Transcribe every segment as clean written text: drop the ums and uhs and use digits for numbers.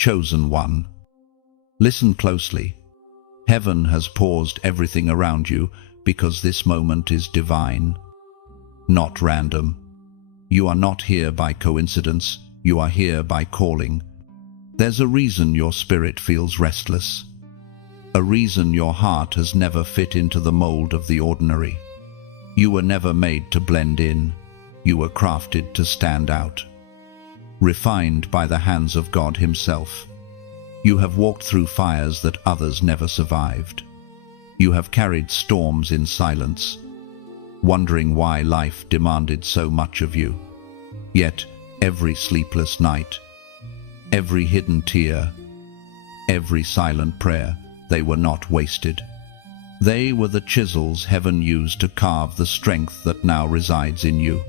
Chosen one. Listen closely. Heaven has paused everything around you because this moment is divine, not random. You are not here by coincidence, you are here by calling. There's a reason your spirit feels restless, a reason your heart has never fit into the mold of the ordinary. You were never made to blend in, you were crafted to stand out. Refined by the hands of God Himself. You have walked through fires that others never survived. You have carried storms in silence, wondering why life demanded so much of you. Yet, every sleepless night, every hidden tear, every silent prayer, they were not wasted. They were the chisels heaven used to carve the strength that now resides in you.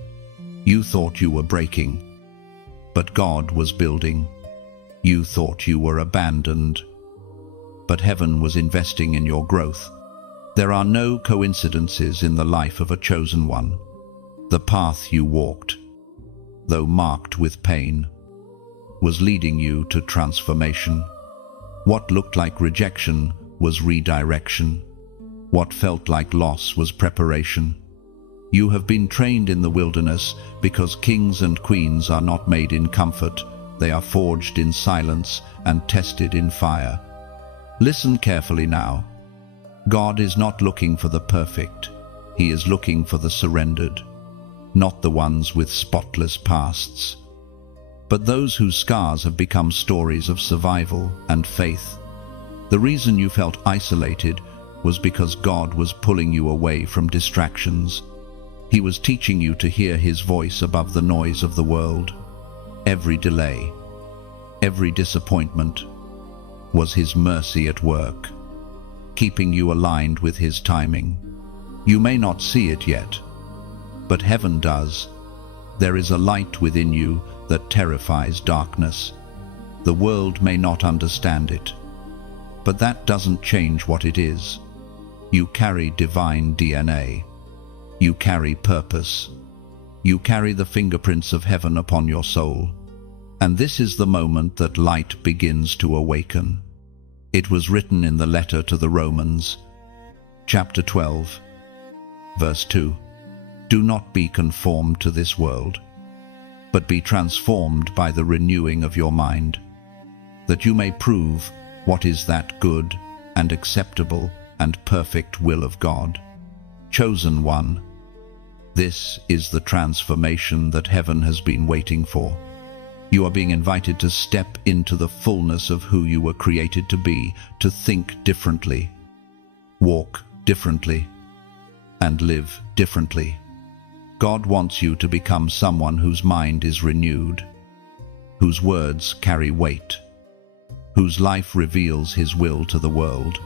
You thought you were breaking, but God was building. You thought you were abandoned, but heaven was investing in your growth. There are no coincidences in the life of a chosen one. The path you walked, though marked with pain, was leading you to transformation. What looked like rejection was redirection. What felt like loss was preparation. You have been trained in the wilderness because kings and queens are not made in comfort. They are forged in silence and tested in fire. Listen carefully now. God is not looking for the perfect. He is looking for the surrendered, not the ones with spotless pasts, but those whose scars have become stories of survival and faith. The reason you felt isolated was because God was pulling you away from distractions. He was teaching you to hear His voice above the noise of the world. Every delay, every disappointment was His mercy at work, keeping you aligned with His timing. You may not see it yet, but heaven does. There is a light within you that terrifies darkness. The world may not understand it, but that doesn't change what it is. You carry divine DNA. You carry purpose. You carry the fingerprints of heaven upon your soul. And this is the moment that light begins to awaken. It was written in the letter to the Romans, chapter 12, verse 2. Do not be conformed to this world, but be transformed by the renewing of your mind, that you may prove what is that good and acceptable and perfect will of God. Chosen one. This is the transformation that heaven has been waiting for. You are being invited to step into the fullness of who you were created to be, to think differently, walk differently, and live differently. God wants you to become someone whose mind is renewed, whose words carry weight, whose life reveals His will to the world.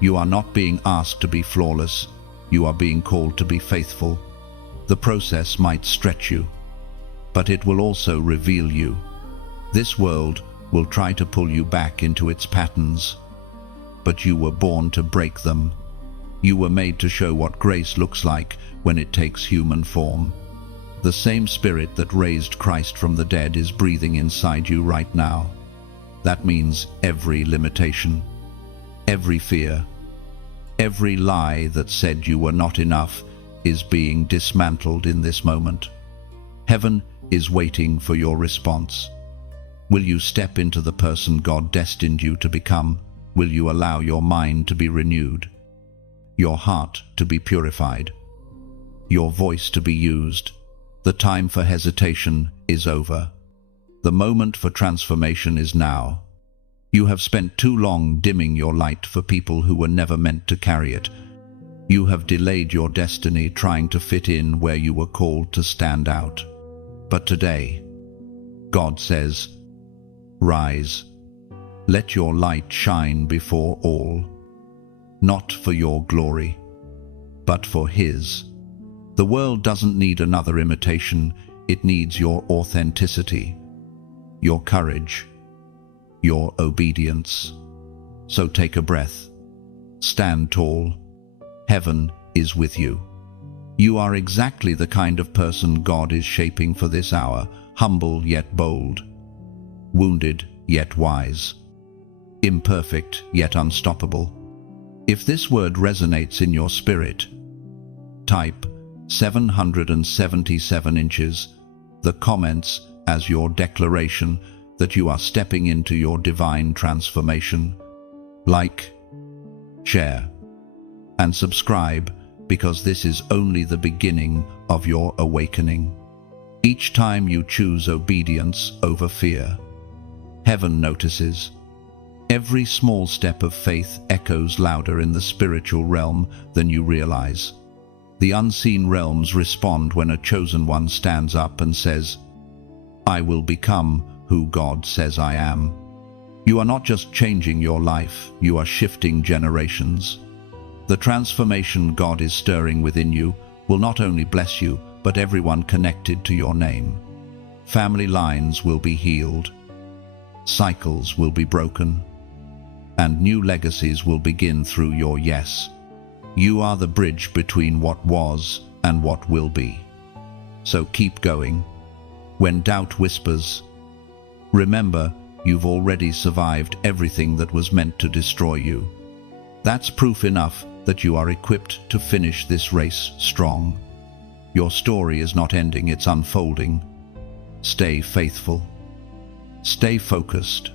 You are not being asked to be flawless, you are being called to be faithful. The process might stretch you, but it will also reveal you. This world will try to pull you back into its patterns, but you were born to break them. You were made to show what grace looks like when it takes human form. The same Spirit that raised Christ from the dead is breathing inside you right now. That means every limitation, every fear, every lie that said you were not enough is being dismantled in this moment. Heaven is waiting for your response. Will you step into the person God destined you to become? Will you allow your mind to be renewed, your heart to be purified, your voice to be used? The time for hesitation is over. The moment for transformation is now. You have spent too long dimming your light for people who were never meant to carry it. You have delayed your destiny trying to fit in where you were called to stand out. But today, God says, rise. Let your light shine before all, not for your glory, but for His. The world doesn't need another imitation, it needs your authenticity, your courage, your obedience. So take a breath, stand tall. Heaven is with you. You are exactly the kind of person God is shaping for this hour, humble yet bold, wounded yet wise. Imperfect, yet unstoppable. If this word resonates in your spirit, type 777 inches, the comments, as your declaration that you are stepping into your divine transformation. Like, share, and subscribe, because this is only the beginning of your awakening. Each time you choose obedience over fear, heaven notices. Every small step of faith echoes louder in the spiritual realm than you realize. The unseen realms respond when a chosen one stands up and says, "I will become who God says I am." You are not just changing your life, you are shifting generations. The transformation God is stirring within you will not only bless you, but everyone connected to your name. Family lines will be healed, cycles will be broken, and new legacies will begin through your yes. You are the bridge between what was and what will be. So keep going. When doubt whispers, remember, you've already survived everything that was meant to destroy you. That's proof enough that you are equipped to finish this race strong. Your story is not ending, it's unfolding. Stay faithful, stay focused,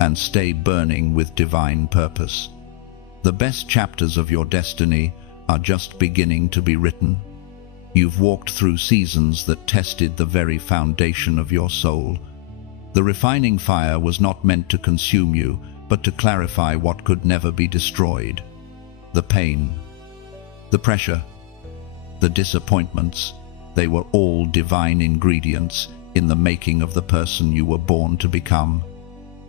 and stay burning with divine purpose. The best chapters of your destiny are just beginning to be written. You've walked through seasons that tested the very foundation of your soul. The refining fire was not meant to consume you, but to clarify what could never be destroyed. The pain, the pressure, the disappointments, they were all divine ingredients in the making of the person you were born to become.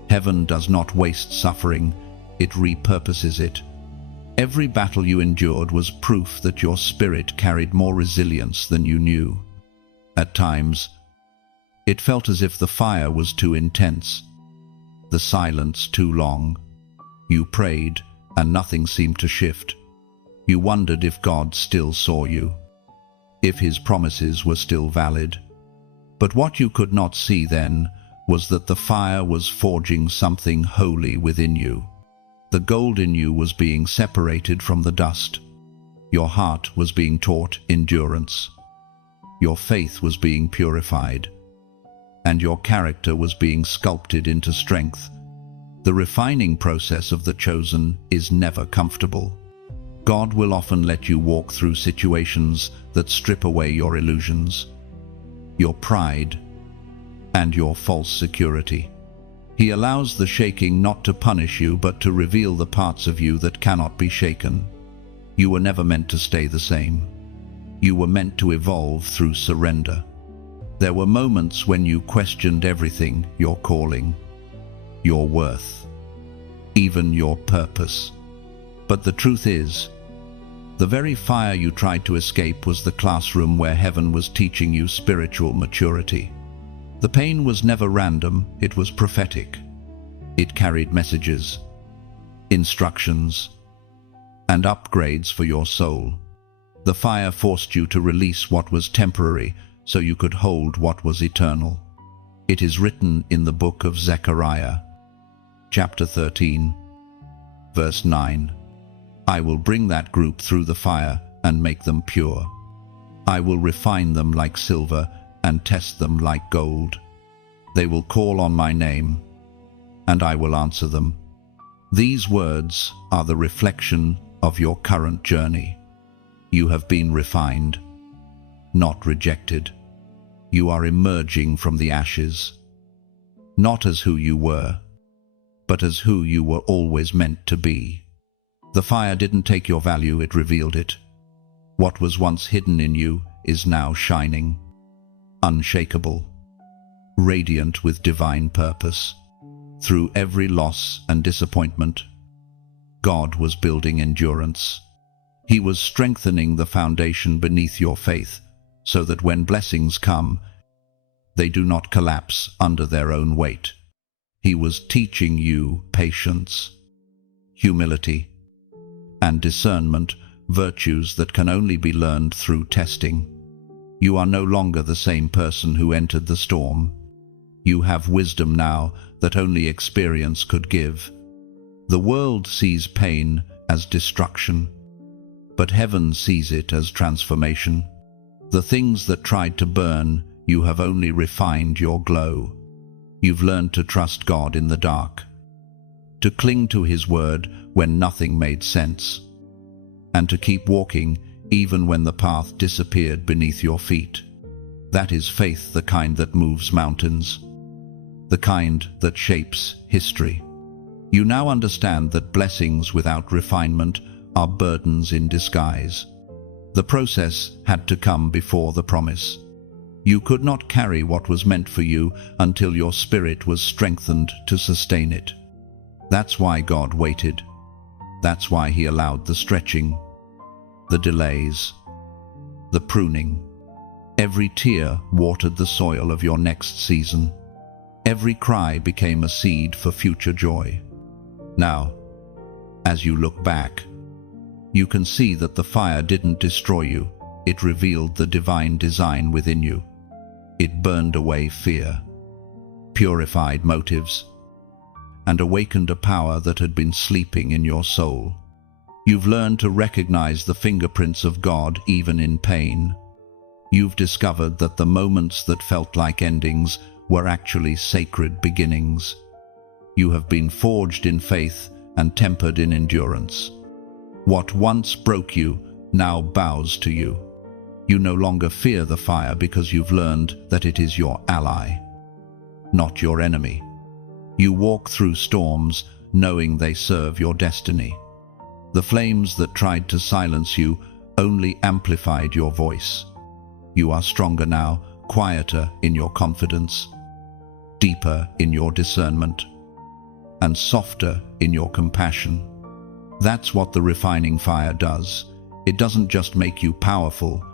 Heaven does not waste suffering, it repurposes it. Every battle you endured was proof that your spirit carried more resilience than you knew. At times, it felt as if the fire was too intense, the silence too long. You prayed, and nothing seemed to shift. You wondered if God still saw you, if His promises were still valid. But what you could not see then was that the fire was forging something holy within you. The gold in you was being separated from the dust. Your heart was being taught endurance. Your faith was being purified. And your character was being sculpted into strength. The refining process of the chosen is never comfortable. God will often let you walk through situations that strip away your illusions, your pride, and your false security. He allows the shaking not to punish you, but to reveal the parts of you that cannot be shaken. You were never meant to stay the same. You were meant to evolve through surrender. There were moments when you questioned everything, your calling, your worth, even your purpose. But the truth is, the very fire you tried to escape was the classroom where heaven was teaching you spiritual maturity. The pain was never random, it was prophetic. It carried messages, instructions, and upgrades for your soul. The fire forced you to release what was temporary so you could hold what was eternal. It is written in the book of Zechariah, chapter 13, verse 9. I will bring that group through the fire and make them pure. I will refine them like silver and test them like gold. They will call on my name, and I will answer them. These words are the reflection of your current journey. You have been refined, not rejected. You are emerging from the ashes, not as who you were, but as who you were always meant to be. The fire didn't take your value, it revealed it. What was once hidden in you is now shining, unshakable, radiant with divine purpose. Through every loss and disappointment, God was building endurance. He was strengthening the foundation beneath your faith, so that when blessings come, they do not collapse under their own weight. He was teaching you patience, humility, and discernment, virtues that can only be learned through testing. You are no longer the same person who entered the storm. You have wisdom now that only experience could give. The world sees pain as destruction, but heaven sees it as transformation. The things that tried to burn, you have only refined your glow. You've learned to trust God in the dark, to cling to His word when nothing made sense, and to keep walking even when the path disappeared beneath your feet. That is faith, the kind that moves mountains, the kind that shapes history. You now understand that blessings without refinement are burdens in disguise. The process had to come before the promise. You could not carry what was meant for you until your spirit was strengthened to sustain it. That's why God waited. That's why He allowed the stretching, the delays, the pruning. Every tear watered the soil of your next season. Every cry became a seed for future joy. Now, as you look back, you can see that the fire didn't destroy you. It revealed the divine design within you. It burned away fear, purified motives, and awakened a power that had been sleeping in your soul. You've learned to recognize the fingerprints of God even in pain. You've discovered that the moments that felt like endings were actually sacred beginnings. You have been forged in faith and tempered in endurance. What once broke you now bows to you. You no longer fear the fire because you've learned that it is your ally, not your enemy. You walk through storms knowing they serve your destiny. The flames that tried to silence you only amplified your voice. You are stronger now, quieter in your confidence, deeper in your discernment, and softer in your compassion. That's what the refining fire does. It doesn't just make you powerful,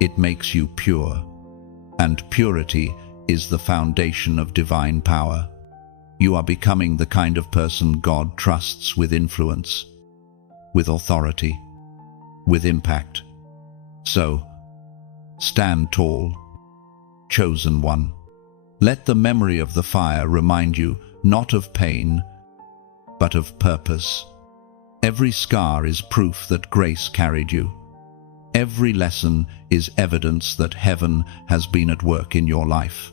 it makes you pure. And purity is the foundation of divine power. You are becoming the kind of person God trusts with influence, with authority, with impact. So, stand tall, chosen one. Let the memory of the fire remind you not of pain, but of purpose. Every scar is proof that grace carried you. Every lesson is evidence that heaven has been at work in your life.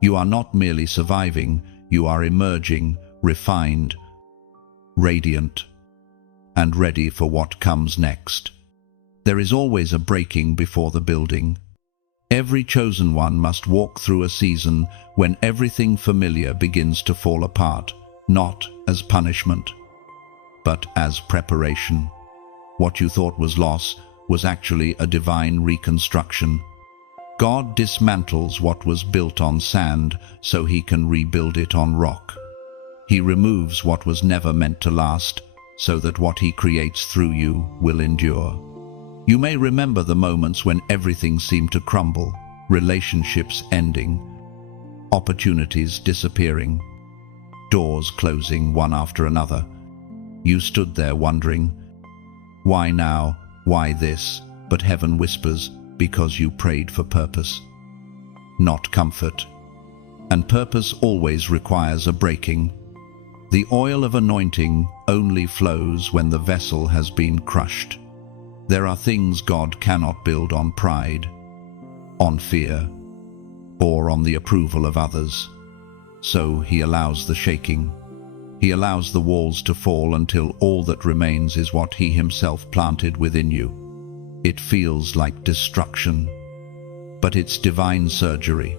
You are not merely surviving, you are emerging, refined, radiant, and ready for what comes next. There is always a breaking before the building. Every chosen one must walk through a season when everything familiar begins to fall apart, not as punishment, but as preparation. What you thought was loss was actually a divine reconstruction. God dismantles what was built on sand so He can rebuild it on rock. He removes what was never meant to last so that what He creates through you will endure. You may remember the moments when everything seemed to crumble, relationships ending, opportunities disappearing, doors closing one after another. You stood there wondering, why now? Why this? But heaven whispers, because you prayed for purpose, not comfort. And purpose always requires a breaking. The oil of anointing only flows when the vessel has been crushed. There are things God cannot build on pride, on fear, or on the approval of others. So He allows the shaking. He allows the walls to fall until all that remains is what He Himself planted within you. It feels like destruction, but it's divine surgery.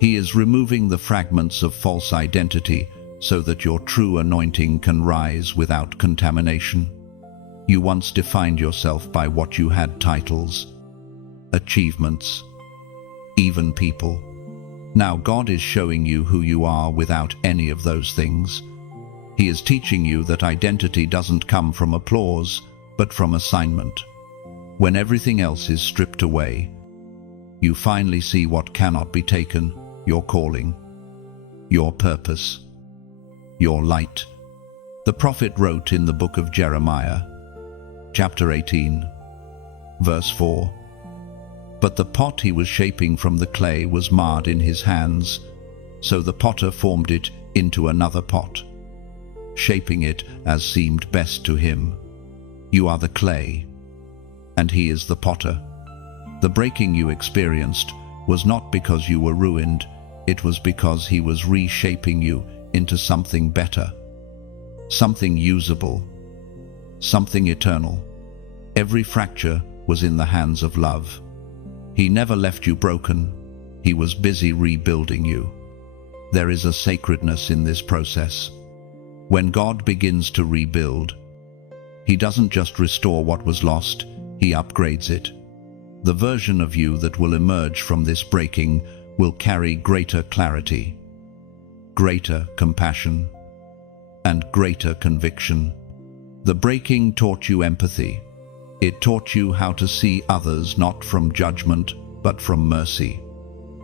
He is removing the fragments of false identity so that your true anointing can rise without contamination. You once defined yourself by what you had: titles, achievements, even people. Now God is showing you who you are without any of those things. He is teaching you that identity doesn't come from applause, but from assignment. When everything else is stripped away, you finally see what cannot be taken: your calling, your purpose, your light. The prophet wrote in the book of Jeremiah, chapter 18, verse 4, "But the pot he was shaping from the clay was marred in his hands, So the potter formed it into another pot, shaping it as seemed best to him. You are the clay, and he is the potter. The breaking you experienced was not because you were ruined, it was because he was reshaping you into something better, something usable, something eternal. Every fracture was in the hands of love. He never left you broken. He was busy rebuilding you. There is a sacredness in this process. When God begins to rebuild, He doesn't just restore what was lost, He upgrades it. The version of you that will emerge from this breaking will carry greater clarity, greater compassion, and greater conviction. The breaking taught you empathy. It taught you how to see others not from judgment, but from mercy.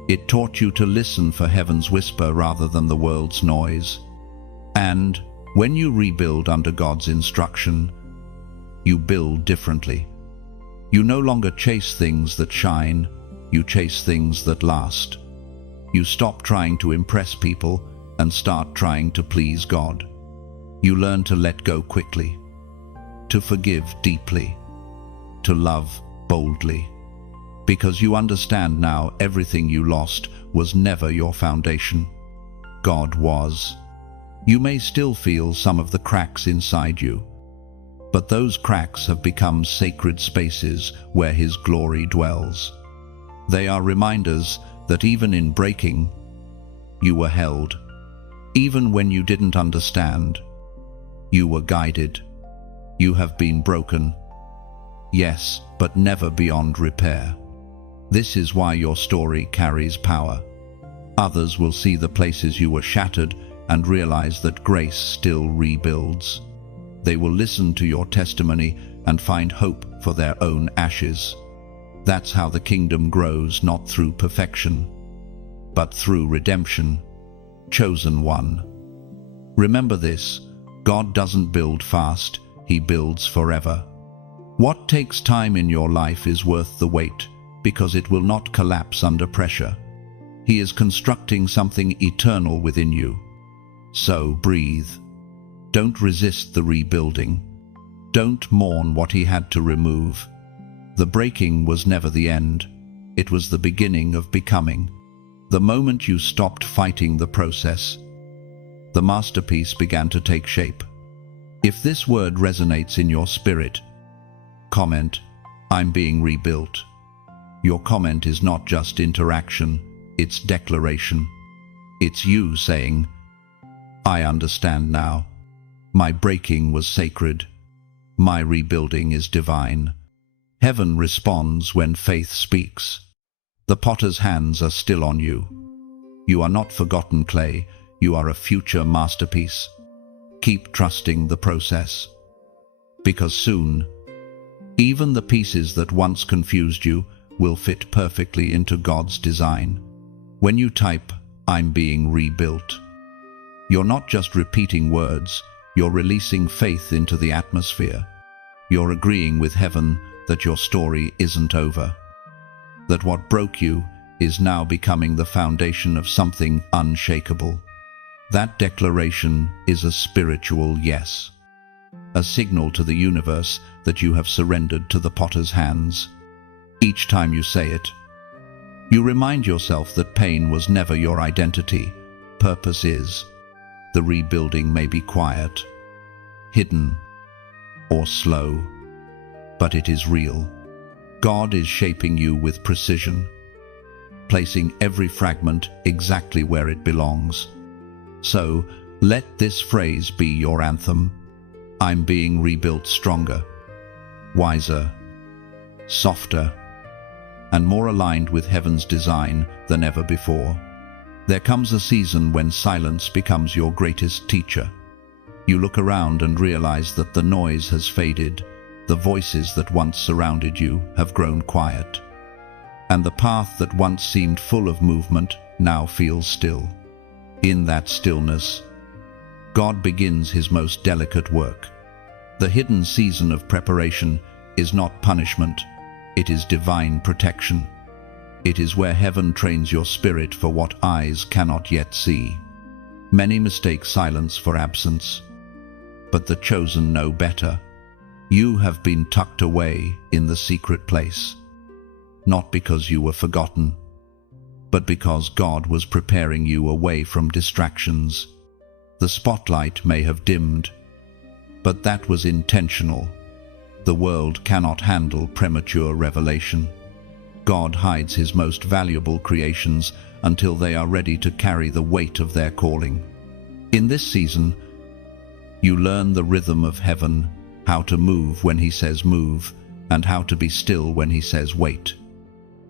It taught you to listen for heaven's whisper rather than the world's noise. And when you rebuild under God's instruction, you build differently. You no longer chase things that shine, you chase things that last. You stop trying to impress people and start trying to please God. You learn to let go quickly, to forgive deeply, to love boldly. Because you understand now everything you lost was never your foundation. God was. You may still feel some of the cracks inside you, but those cracks have become sacred spaces where His glory dwells. They are reminders that even in breaking, you were held. Even when you didn't understand, you were guided. You have been broken, yes, but never beyond repair. This is why your story carries power. Others will see the places you were shattered and realize that grace still rebuilds. They will listen to your testimony and find hope for their own ashes. That's how the kingdom grows, not through perfection, but through redemption. Chosen one. Remember this, God doesn't build fast, He builds forever. What takes time in your life is worth the wait, because it will not collapse under pressure. He is constructing something eternal within you. So breathe. Don't resist the rebuilding. Don't mourn what He had to remove. The breaking was never the end. It was the beginning of becoming. The moment you stopped fighting the process, the masterpiece began to take shape. If this word resonates in your spirit, comment, "I'm being rebuilt." Your comment is not just interaction, it's declaration. It's you saying, "I understand now. My breaking was sacred. My rebuilding is divine." Heaven responds when faith speaks. The potter's hands are still on you. You are not forgotten clay, you are a future masterpiece. Keep trusting the process. Because soon, even the pieces that once confused you will fit perfectly into God's design. When you type, "I'm being rebuilt," you're not just repeating words, you're releasing faith into the atmosphere. You're agreeing with heaven that your story isn't over, that what broke you is now becoming the foundation of something unshakable. That declaration is a spiritual yes, a signal to the universe that you have surrendered to the potter's hands. Each time you say it, you remind yourself that pain was never your identity. Purpose is. The rebuilding may be quiet, hidden, or slow, but it is real. God is shaping you with precision, placing every fragment exactly where it belongs. So, let this phrase be your anthem. I'm being rebuilt stronger, wiser, softer, and more aligned with heaven's design than ever before. There comes a season when silence becomes your greatest teacher. You look around and realize that the noise has faded, the voices that once surrounded you have grown quiet, and the path that once seemed full of movement now feels still. In that stillness, God begins His most delicate work. The hidden season of preparation is not punishment, it is divine protection. It is where heaven trains your spirit for what eyes cannot yet see. Many mistake silence for absence, but the chosen know better. You have been tucked away in the secret place, not because you were forgotten, but because God was preparing you away from distractions. The spotlight may have dimmed, but that was intentional. The world cannot handle premature revelation. God hides his most valuable creations until they are ready to carry the weight of their calling. In this season, you learn the rhythm of heaven, how to move when he says move, and how to be still when he says wait.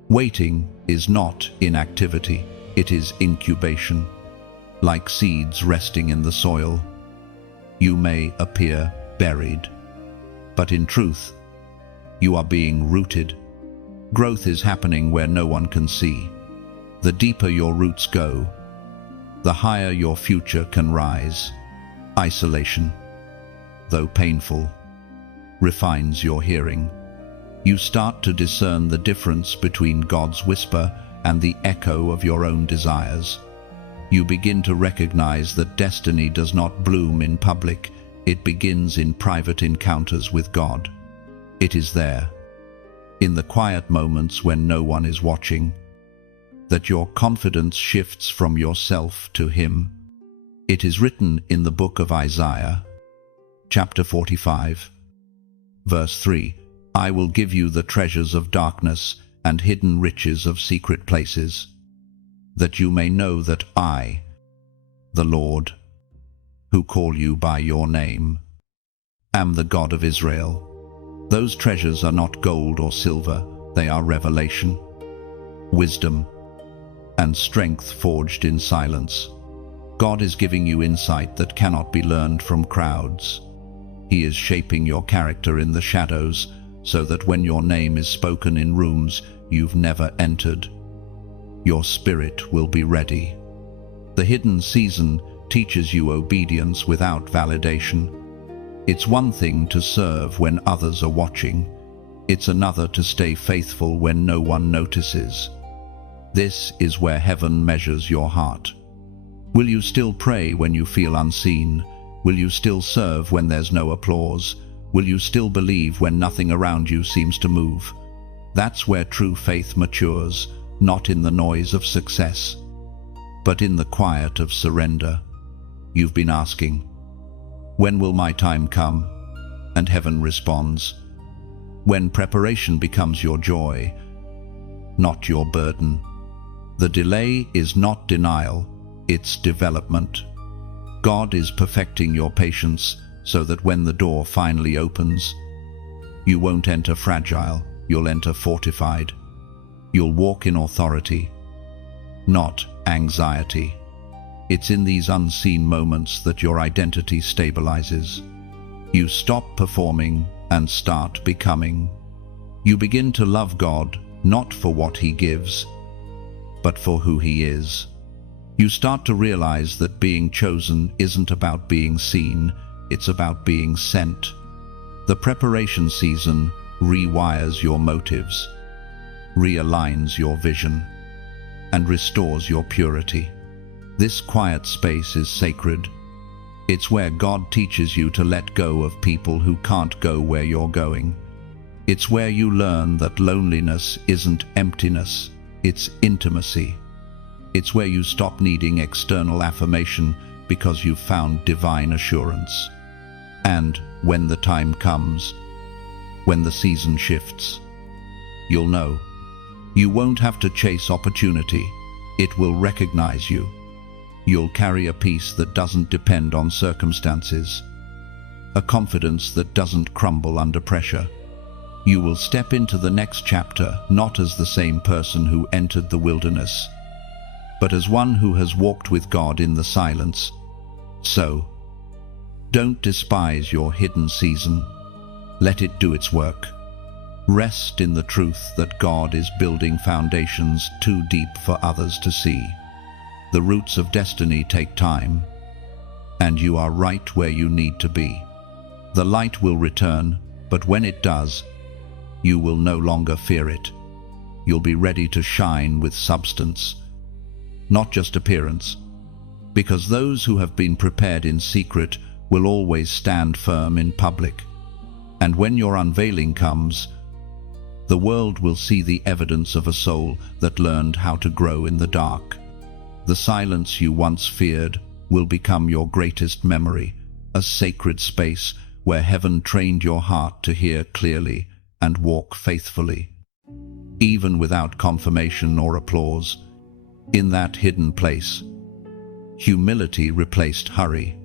Waiting is not inactivity, it is incubation. Like seeds resting in the soil, you may appear buried, but in truth, you are being rooted. Growth is happening where no one can see. The deeper your roots go, the higher your future can rise. Isolation, though painful, refines your hearing. You start to discern the difference between God's whisper and the echo of your own desires. You begin to recognize that destiny does not bloom in public, it begins in private encounters with God. It is there, in the quiet moments when no one is watching, that your confidence shifts from yourself to him. It is written in the book of Isaiah, chapter 45, verse 3, I will give you the treasures of darkness and hidden riches of secret places, that you may know that I, the Lord, who call you by your name, am the God of Israel. Those treasures are not gold or silver, they are revelation, wisdom, and strength forged in silence. God is giving you insight that cannot be learned from crowds. He is shaping your character in the shadows, so that when your name is spoken in rooms you've never entered, your spirit will be ready. The hidden season teaches you obedience without validation. It's one thing to serve when others are watching. It's another to stay faithful when no one notices. This is where heaven measures your heart. Will you still pray when you feel unseen? Will you still serve when there's no applause? Will you still believe when nothing around you seems to move? That's where true faith matures, not in the noise of success, but in the quiet of surrender. You've been asking, when will my time come? And heaven responds, when preparation becomes your joy, not your burden. The delay is not denial, it's development. God is perfecting your patience so that when the door finally opens, you won't enter fragile, you'll enter fortified. You'll walk in authority, not anxiety. It's in these unseen moments that your identity stabilizes. You stop performing and start becoming. You begin to love God, not for what he gives, but for who he is. You start to realize that being chosen isn't about being seen, it's about being sent. The preparation season rewires your motives, realigns your vision, and restores your purity. This quiet space is sacred. It's where God teaches you to let go of people who can't go where you're going. It's where you learn that loneliness isn't emptiness, it's intimacy. It's where you stop needing external affirmation because you've found divine assurance. And when the time comes, when the season shifts, you'll know. You won't have to chase opportunity, it will recognize you. You'll carry a peace that doesn't depend on circumstances, a confidence that doesn't crumble under pressure. You will step into the next chapter not as the same person who entered the wilderness, but as one who has walked with God in the silence. So, don't despise your hidden season. Let it do its work. Rest in the truth that God is building foundations too deep for others to see. The roots of destiny take time, and you are right where you need to be. The light will return, but when it does, you will no longer fear it. you'll be ready to shine with substance, not just appearance, because those who have been prepared in secret will always stand firm in public. And when your unveiling comes, the world will see the evidence of a soul that learned how to grow in the dark. The silence you once feared will become your greatest memory, a sacred space where heaven trained your heart to hear clearly and walk faithfully. Even without confirmation or applause, in that hidden place, humility replaced hurry.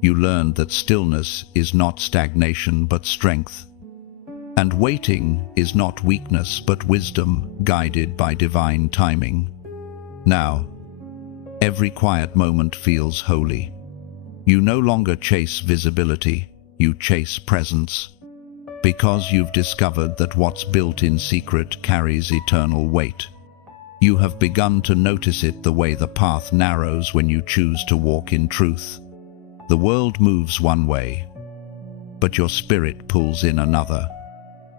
You learned that stillness is not stagnation but strength. And waiting is not weakness but wisdom guided by divine timing. Now, every quiet moment feels holy. You no longer chase visibility, you chase presence. Because you've discovered that what's built in secret carries eternal weight. You have begun to notice it the way the path narrows when you choose to walk in truth. The world moves one way, but your spirit pulls in another.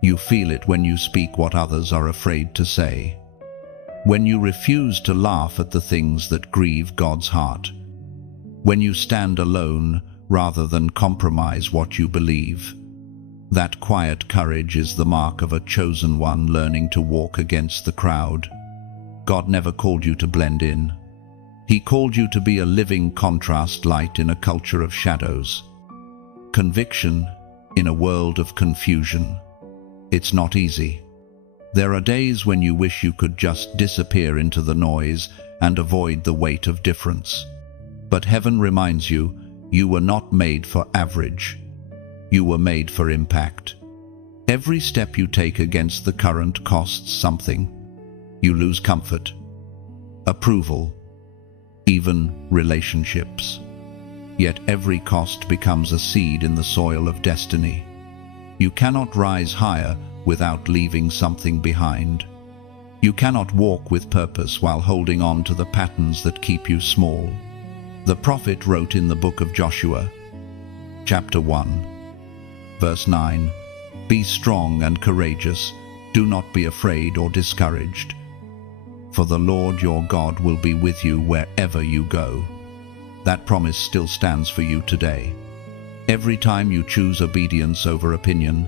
You feel it when you speak what others are afraid to say. When you refuse to laugh at the things that grieve God's heart. When you stand alone rather than compromise what you believe. That quiet courage is the mark of a chosen one learning to walk against the crowd. God never called you to blend in. He called you to be a living contrast light in a culture of shadows. Conviction in a world of confusion. It's not easy. There are days when you wish you could just disappear into the noise and avoid the weight of difference. But heaven reminds you, you were not made for average. You were made for impact. Every step you take against the current costs something. You lose comfort, approval, even relationships. Yet every cost becomes a seed in the soil of destiny. You cannot rise higher without leaving something behind. You cannot walk with purpose while holding on to the patterns that keep you small. The prophet wrote in the book of Joshua, chapter 1, verse 9, "Be strong and courageous, do not be afraid or discouraged. For the Lord your God will be with you wherever you go." That promise still stands for you today. Every time you choose obedience over opinion,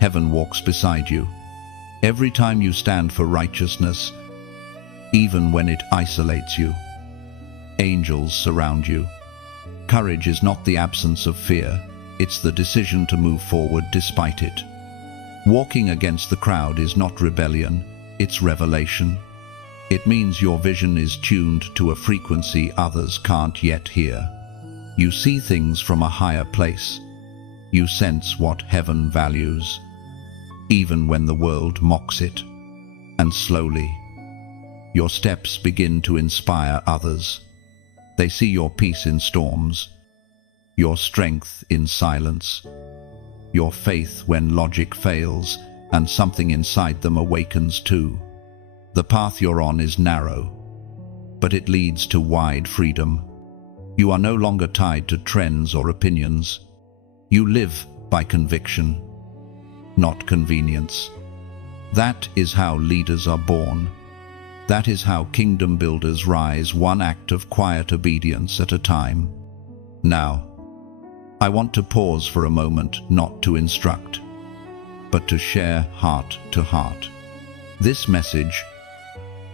heaven walks beside you. Every time you stand for righteousness, even when it isolates you, angels surround you. Courage is not the absence of fear, it's the decision to move forward despite it. Walking against the crowd is not rebellion, it's revelation. It means your vision is tuned to a frequency others can't yet hear. You see things from a higher place. You sense what heaven values, even when the world mocks it. And slowly, your steps begin to inspire others. They see your peace in storms, your strength in silence, your faith when logic fails, and something inside them awakens too. The path you're on is narrow, but it leads to wide freedom. You are no longer tied to trends or opinions. You live by conviction, not convenience. That is how leaders are born. That is how kingdom builders rise, one act of quiet obedience at a time. Now, I want to pause for a moment, not to instruct, but to share heart to heart. This message,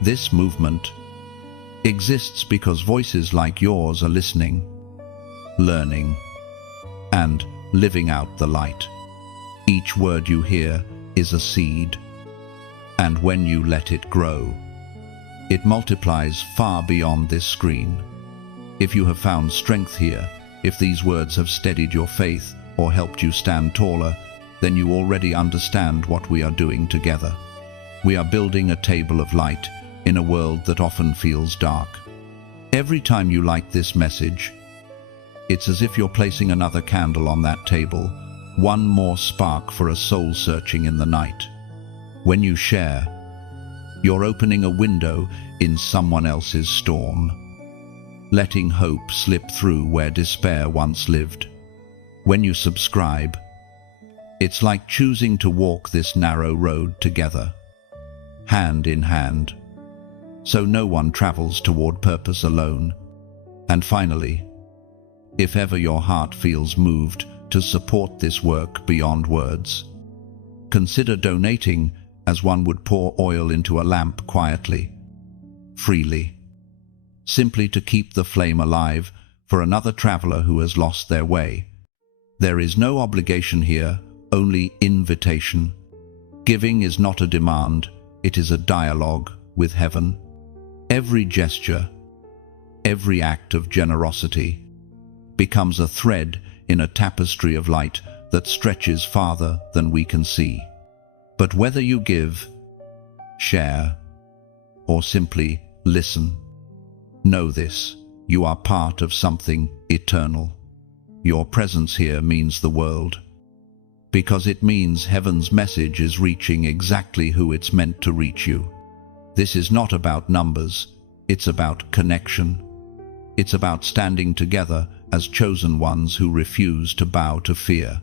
this movement, exists because voices like yours are listening, learning, and living out the light. Each word you hear is a seed, and when you let it grow, it multiplies far beyond this screen. If you have found strength here, if these words have steadied your faith or helped you stand taller, then you already understand what we are doing together. We are building a table of light in a world that often feels dark. Every time you light this message, it's as if you're placing another candle on that table, one more spark for a soul searching in the night. When you share, you're opening a window in someone else's storm, letting hope slip through where despair once lived. When you subscribe, it's like choosing to walk this narrow road together. hand in hand. So no one travels toward purpose alone. And finally, if ever your heart feels moved to support this work beyond words, consider donating as one would pour oil into a lamp quietly, freely, simply to keep the flame alive for another traveler who has lost their way. There is no obligation here, only invitation. Giving is not a demand, it is a dialogue with heaven. Every gesture, every act of generosity becomes a thread in a tapestry of light that stretches farther than we can see. But whether you give, share, or simply listen, know this: you are part of something eternal. Your presence here means the world, because it means heaven's message is reaching exactly who it's meant to reach you. This is not about numbers, it's about connection. It's about standing together as chosen ones who refuse to bow to fear.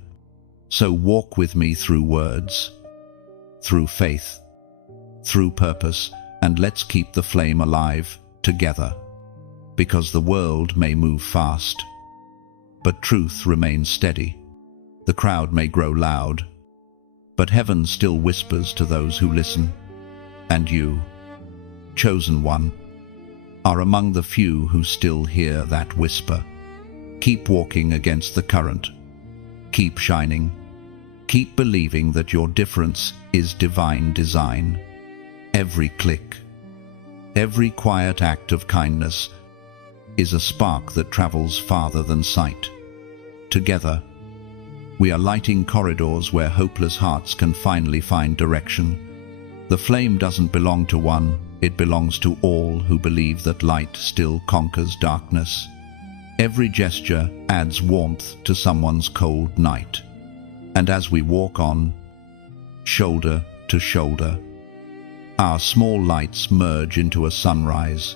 So walk with me through words, through faith, through purpose, and let's keep the flame alive together. Because the world may move fast, but truth remains steady. The crowd may grow loud, but heaven still whispers to those who listen. And you, chosen one, are among the few who still hear that whisper. Keep walking against the current. Keep shining. Keep believing that your difference is divine design. Every click, every quiet act of kindness is a spark that travels farther than sight. Together, we are lighting corridors where hopeless hearts can finally find direction. The flame doesn't belong to one, it belongs to all who believe that light still conquers darkness. Every gesture adds warmth to someone's cold night. And as we walk on, shoulder to shoulder, our small lights merge into a sunrise.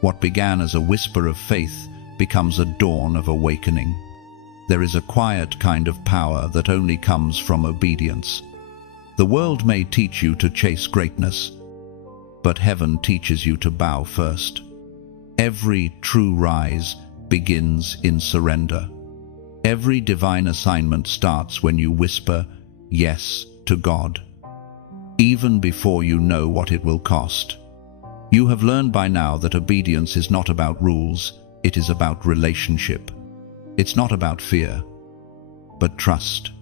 What began as a whisper of faith becomes a dawn of awakening. There is a quiet kind of power that only comes from obedience. The world may teach you to chase greatness, but heaven teaches you to bow first. Every true rise begins in surrender. Every divine assignment starts when you whisper yes to God, even before you know what it will cost. You have learned by now that obedience is not about rules, it is about relationship. It's not about fear, but trust.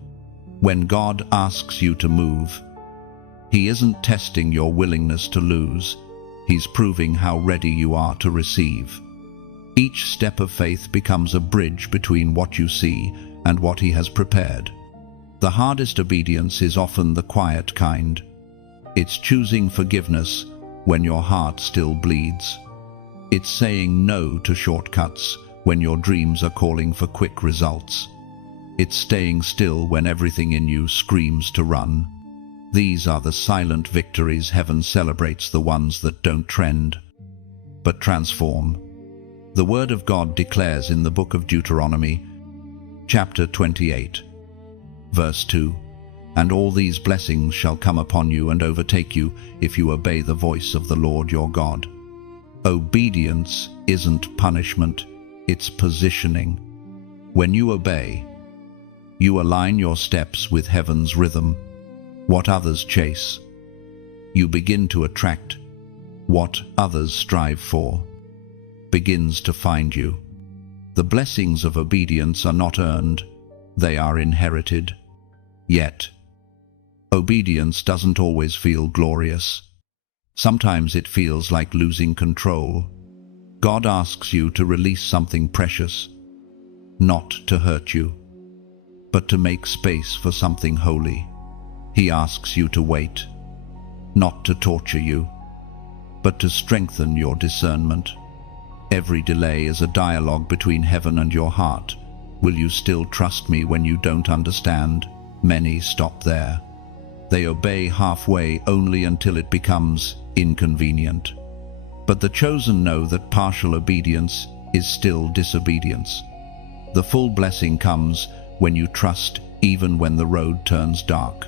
When God asks you to move, He isn't testing your willingness to lose, He's proving how ready you are to receive. Each step of faith becomes a bridge between what you see and what He has prepared. The hardest obedience is often the quiet kind. It's choosing forgiveness when your heart still bleeds. It's saying no to shortcuts when your dreams are calling for quick results. It's staying still when everything in you screams to run. These are the silent victories heaven celebrates, the ones that don't trend, but transform. The Word of God declares in the book of Deuteronomy, chapter 28, verse 2, "And all these blessings shall come upon you and overtake you if you obey the voice of the Lord your God." Obedience isn't punishment, it's positioning. When you obey, you align your steps with heaven's rhythm. What others chase, you begin to attract. What others strive for begins to find you. The blessings of obedience are not earned, they are inherited. Yet, obedience doesn't always feel glorious. Sometimes it feels like losing control. God asks you to release something precious, not to hurt you, but to make space for something holy. He asks you to wait, not to torture you, but to strengthen your discernment. Every delay is a dialogue between heaven and your heart. Will you still trust me when you don't understand? Many stop there. They obey halfway only until it becomes inconvenient. But the chosen know that partial obedience is still disobedience. The full blessing comes when you trust even when the road turns dark.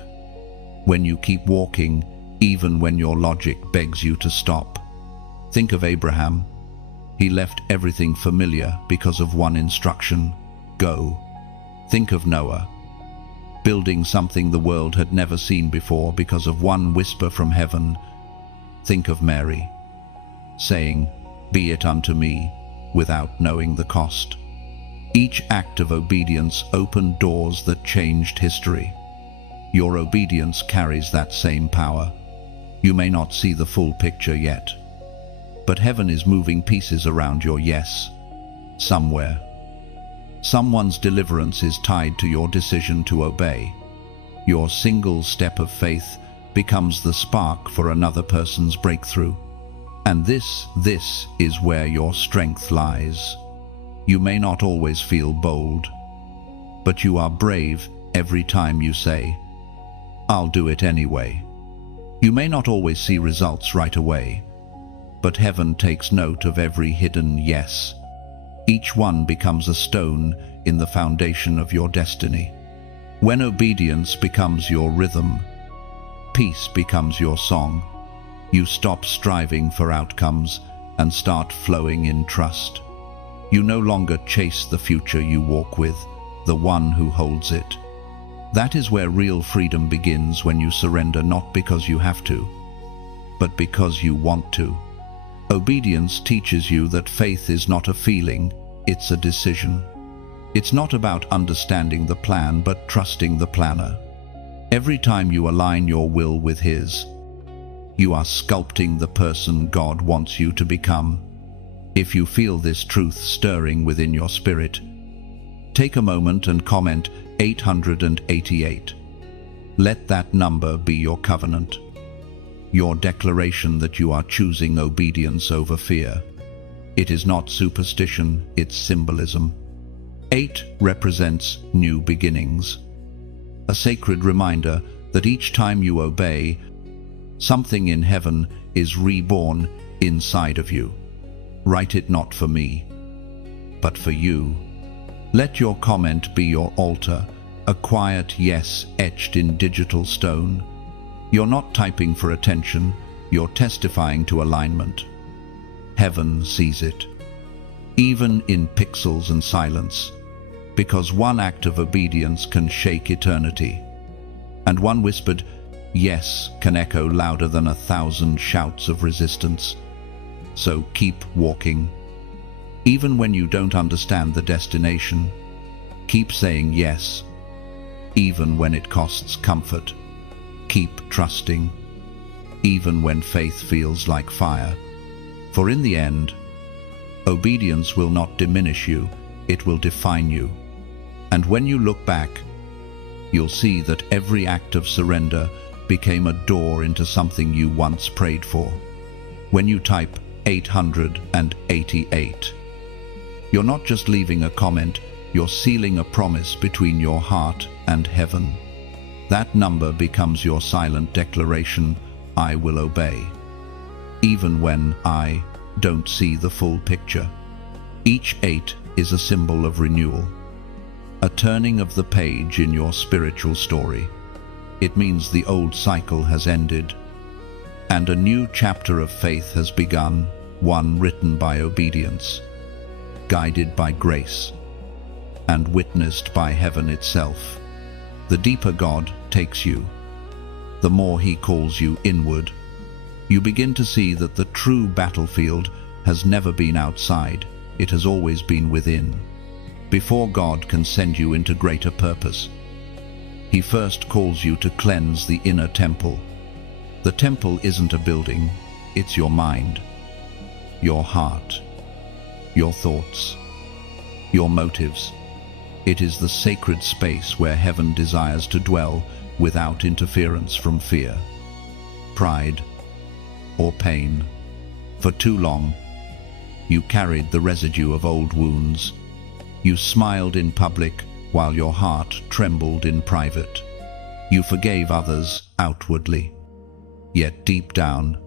When you keep walking even when your logic begs you to stop. Think of Abraham. He left everything familiar because of one instruction: go. Think of Noah, building something the world had never seen before because of one whisper from heaven. Think of Mary, saying, "Be it unto me," without knowing the cost. Each act of obedience opened doors that changed history. Your obedience carries that same power. You may not see the full picture yet, but heaven is moving pieces around your yes, somewhere. Someone's deliverance is tied to your decision to obey. Your single step of faith becomes the spark for another person's breakthrough. And this is where your strength lies. You may not always feel bold, but you are brave every time you say, "I'll do it anyway." You may not always see results right away, but heaven takes note of every hidden yes. Each one becomes a stone in the foundation of your destiny. When obedience becomes your rhythm, peace becomes your song. You stop striving for outcomes and start flowing in trust. You no longer chase the future you walk with, the one who holds it. That is where real freedom begins, when you surrender not because you have to, but because you want to. Obedience teaches you that faith is not a feeling, it's a decision. It's not about understanding the plan, but trusting the planner. Every time you align your will with His, you are sculpting the person God wants you to become. If you feel this truth stirring within your spirit, take a moment and comment 888. Let that number be your covenant, your declaration that you are choosing obedience over fear. It is not superstition, it's symbolism. 8 represents new beginnings, a sacred reminder that each time you obey, something in heaven is reborn inside of you. Write it not for me, but for you. Let your comment be your altar, a quiet yes etched in digital stone. You're not typing for attention, you're testifying to alignment. Heaven sees it, even in pixels and silence, because one act of obedience can shake eternity, and one whispered yes can echo louder than 1,000 shouts of resistance. So keep walking. Even when you don't understand the destination, keep saying yes. Even when it costs comfort, keep trusting. Even when faith feels like fire. For in the end, obedience will not diminish you, it will define you. And when you look back, you'll see that every act of surrender became a door into something you once prayed for. When you type 888, you're not just leaving a comment, you're sealing a promise between your heart and heaven. That number becomes your silent declaration: I will obey, even when I don't see the full picture. Each 8 is a symbol of renewal, a turning of the page in your spiritual story. It means the old cycle has ended, and a new chapter of faith has begun, one written by obedience, guided by grace, and witnessed by heaven itself. The deeper God takes you, the more He calls you inward. You begin to see that the true battlefield has never been outside, it has always been within. Before God can send you into greater purpose, He first calls you to cleanse the inner temple. The temple isn't a building, it's your mind, your heart, your thoughts, your motives. It is the sacred space where heaven desires to dwell without interference from fear, pride, or pain. For too long, you carried the residue of old wounds. You smiled in public while your heart trembled in private. You forgave others outwardly, yet deep down,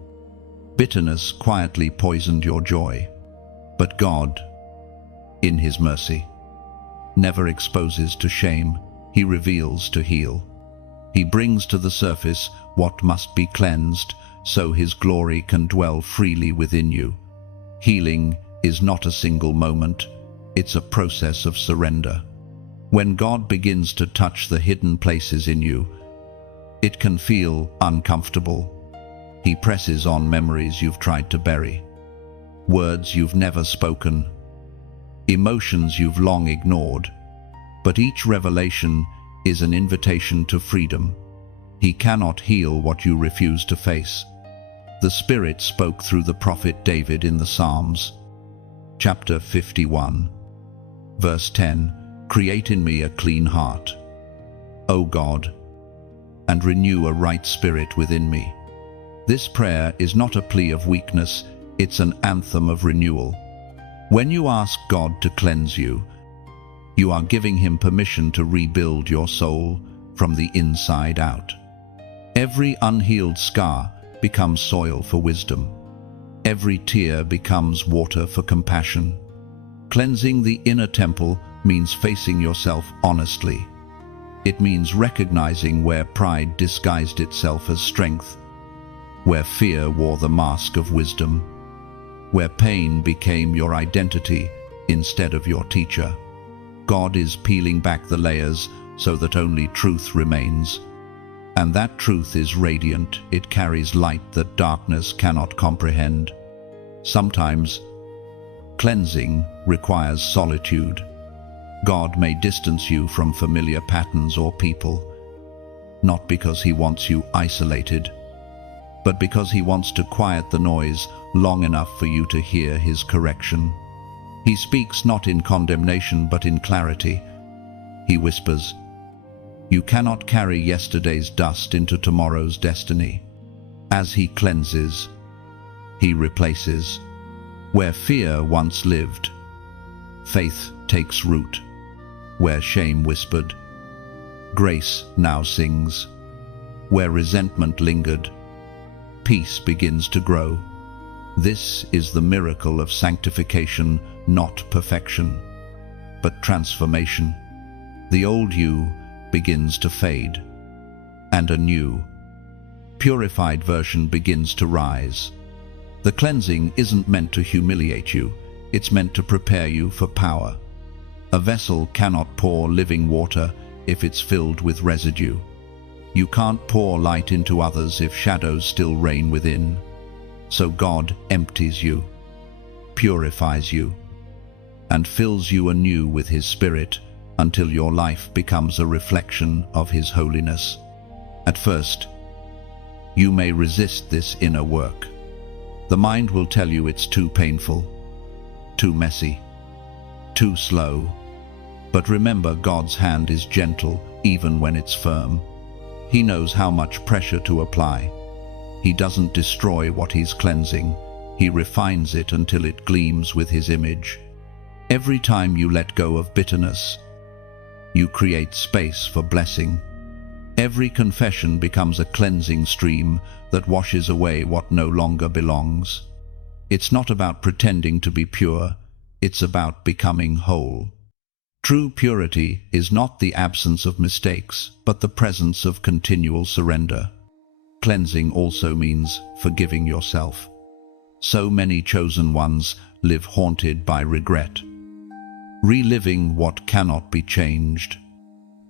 bitterness quietly poisoned your joy. But God, in His mercy, never exposes to shame, He reveals to heal. He brings to the surface what must be cleansed, so His glory can dwell freely within you. Healing is not a single moment, it's a process of surrender. When God begins to touch the hidden places in you, it can feel uncomfortable. He presses on memories you've tried to bury, words you've never spoken, emotions you've long ignored. But each revelation is an invitation to freedom. He cannot heal what you refuse to face. The Spirit spoke through the prophet David in the Psalms. Chapter 51, verse 10, "Create in me a clean heart, O God, and renew a right spirit within me." This prayer is not a plea of weakness, it's an anthem of renewal. When you ask God to cleanse you, you are giving Him permission to rebuild your soul from the inside out. Every unhealed scar becomes soil for wisdom. Every tear becomes water for compassion. Cleansing the inner temple means facing yourself honestly. It means recognizing where pride disguised itself as strength, where fear wore the mask of wisdom, where pain became your identity instead of your teacher. God is peeling back the layers so that only truth remains. And that truth is radiant. It carries light that darkness cannot comprehend. Sometimes, cleansing requires solitude. God may distance you from familiar patterns or people, not because He wants you isolated, but because He wants to quiet the noise long enough for you to hear His correction. He speaks not in condemnation but in clarity. He whispers, "You cannot carry yesterday's dust into tomorrow's destiny." As He cleanses, He replaces. Where fear once lived, faith takes root. Where shame whispered, grace now sings. Where resentment lingered, peace begins to grow. This is the miracle of sanctification, not perfection, but transformation. The old you begins to fade, and a new, purified version begins to rise. The cleansing isn't meant to humiliate you, it's meant to prepare you for power. A vessel cannot pour living water if it's filled with residue. You can't pour light into others if shadows still reign within. So God empties you, purifies you, and fills you anew with His Spirit until your life becomes a reflection of His holiness. At first, you may resist this inner work. The mind will tell you it's too painful, too messy, too slow. But remember, God's hand is gentle even when it's firm. He knows how much pressure to apply. He doesn't destroy what He's cleansing. He refines it until it gleams with His image. Every time you let go of bitterness, you create space for blessing. Every confession becomes a cleansing stream that washes away what no longer belongs. It's not about pretending to be pure, it's about becoming whole. True purity is not the absence of mistakes, but the presence of continual surrender. Cleansing also means forgiving yourself. So many chosen ones live haunted by regret, reliving what cannot be changed.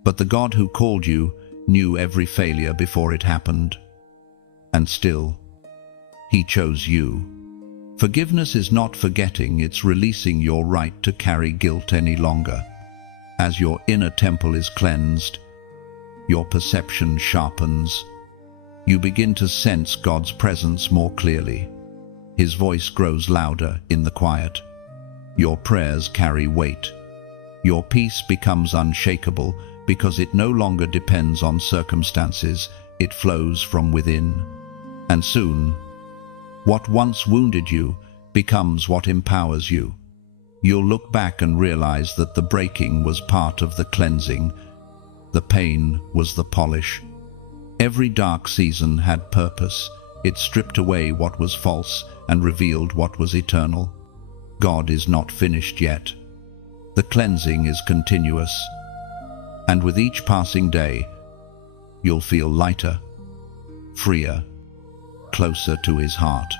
But the God who called you knew every failure before it happened. And still, He chose you. Forgiveness is not forgetting, it's releasing your right to carry guilt any longer. As your inner temple is cleansed, your perception sharpens. You begin to sense God's presence more clearly. His voice grows louder in the quiet. Your prayers carry weight. Your peace becomes unshakable because it no longer depends on circumstances, it flows from within. And soon, what once wounded you becomes what empowers you. You'll look back and realize that the breaking was part of the cleansing. The pain was the polish. Every dark season had purpose. It stripped away what was false and revealed what was eternal. God is not finished yet. The cleansing is continuous. And with each passing day, you'll feel lighter, freer, closer to his heart.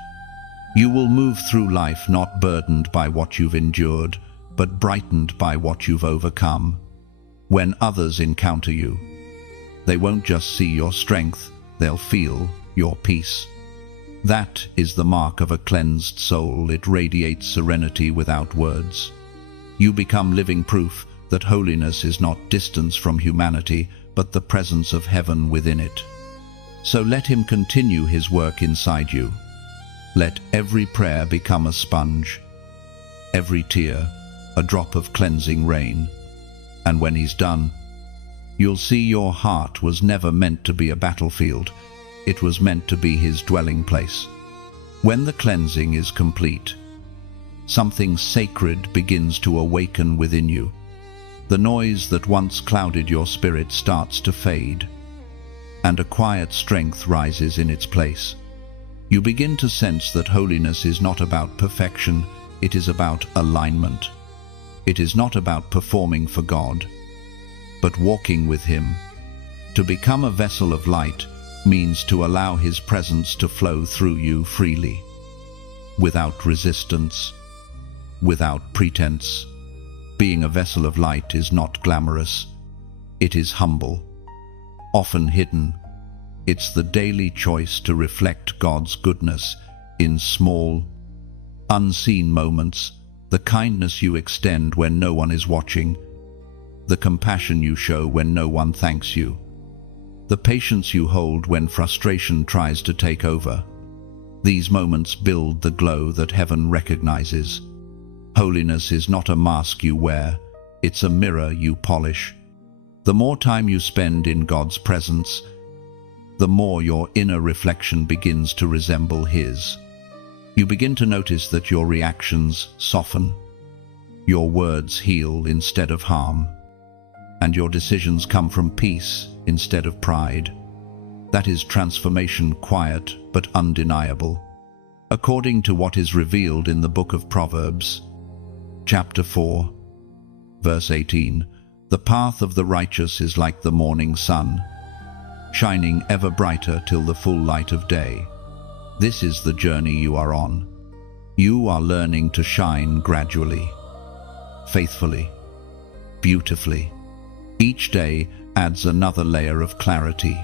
You will move through life not burdened by what you've endured, but brightened by what you've overcome. When others encounter you, they won't just see your strength, they'll feel your peace. That is the mark of a cleansed soul. It radiates serenity without words. You become living proof that holiness is not distance from humanity, but the presence of heaven within it. So let him continue his work inside you. Let every prayer become a sponge, every tear a drop of cleansing rain. And when he's done, you'll see your heart was never meant to be a battlefield. It was meant to be his dwelling place. When the cleansing is complete, something sacred begins to awaken within you. The noise that once clouded your spirit starts to fade, and a quiet strength rises in its place. You begin to sense that holiness is not about perfection, it is about alignment. It is not about performing for God, but walking with him. To become a vessel of light means to allow his presence to flow through you freely, without resistance, without pretense. Being a vessel of light is not glamorous. It is humble, often hidden. It's the daily choice to reflect God's goodness in small, unseen moments, the kindness you extend when no one is watching, the compassion you show when no one thanks you, the patience you hold when frustration tries to take over. These moments build the glow that heaven recognizes. Holiness is not a mask you wear, it's a mirror you polish. The more time you spend in God's presence, the more your inner reflection begins to resemble his. You begin to notice that your reactions soften, your words heal instead of harm, and your decisions come from peace instead of pride. That is transformation, quiet but undeniable. According to what is revealed in the book of Proverbs, chapter 4, verse 18, the path of the righteous is like the morning sun, shining ever brighter till the full light of day. This is the journey you are on. You are learning to shine gradually, faithfully, beautifully. Each day adds another layer of clarity,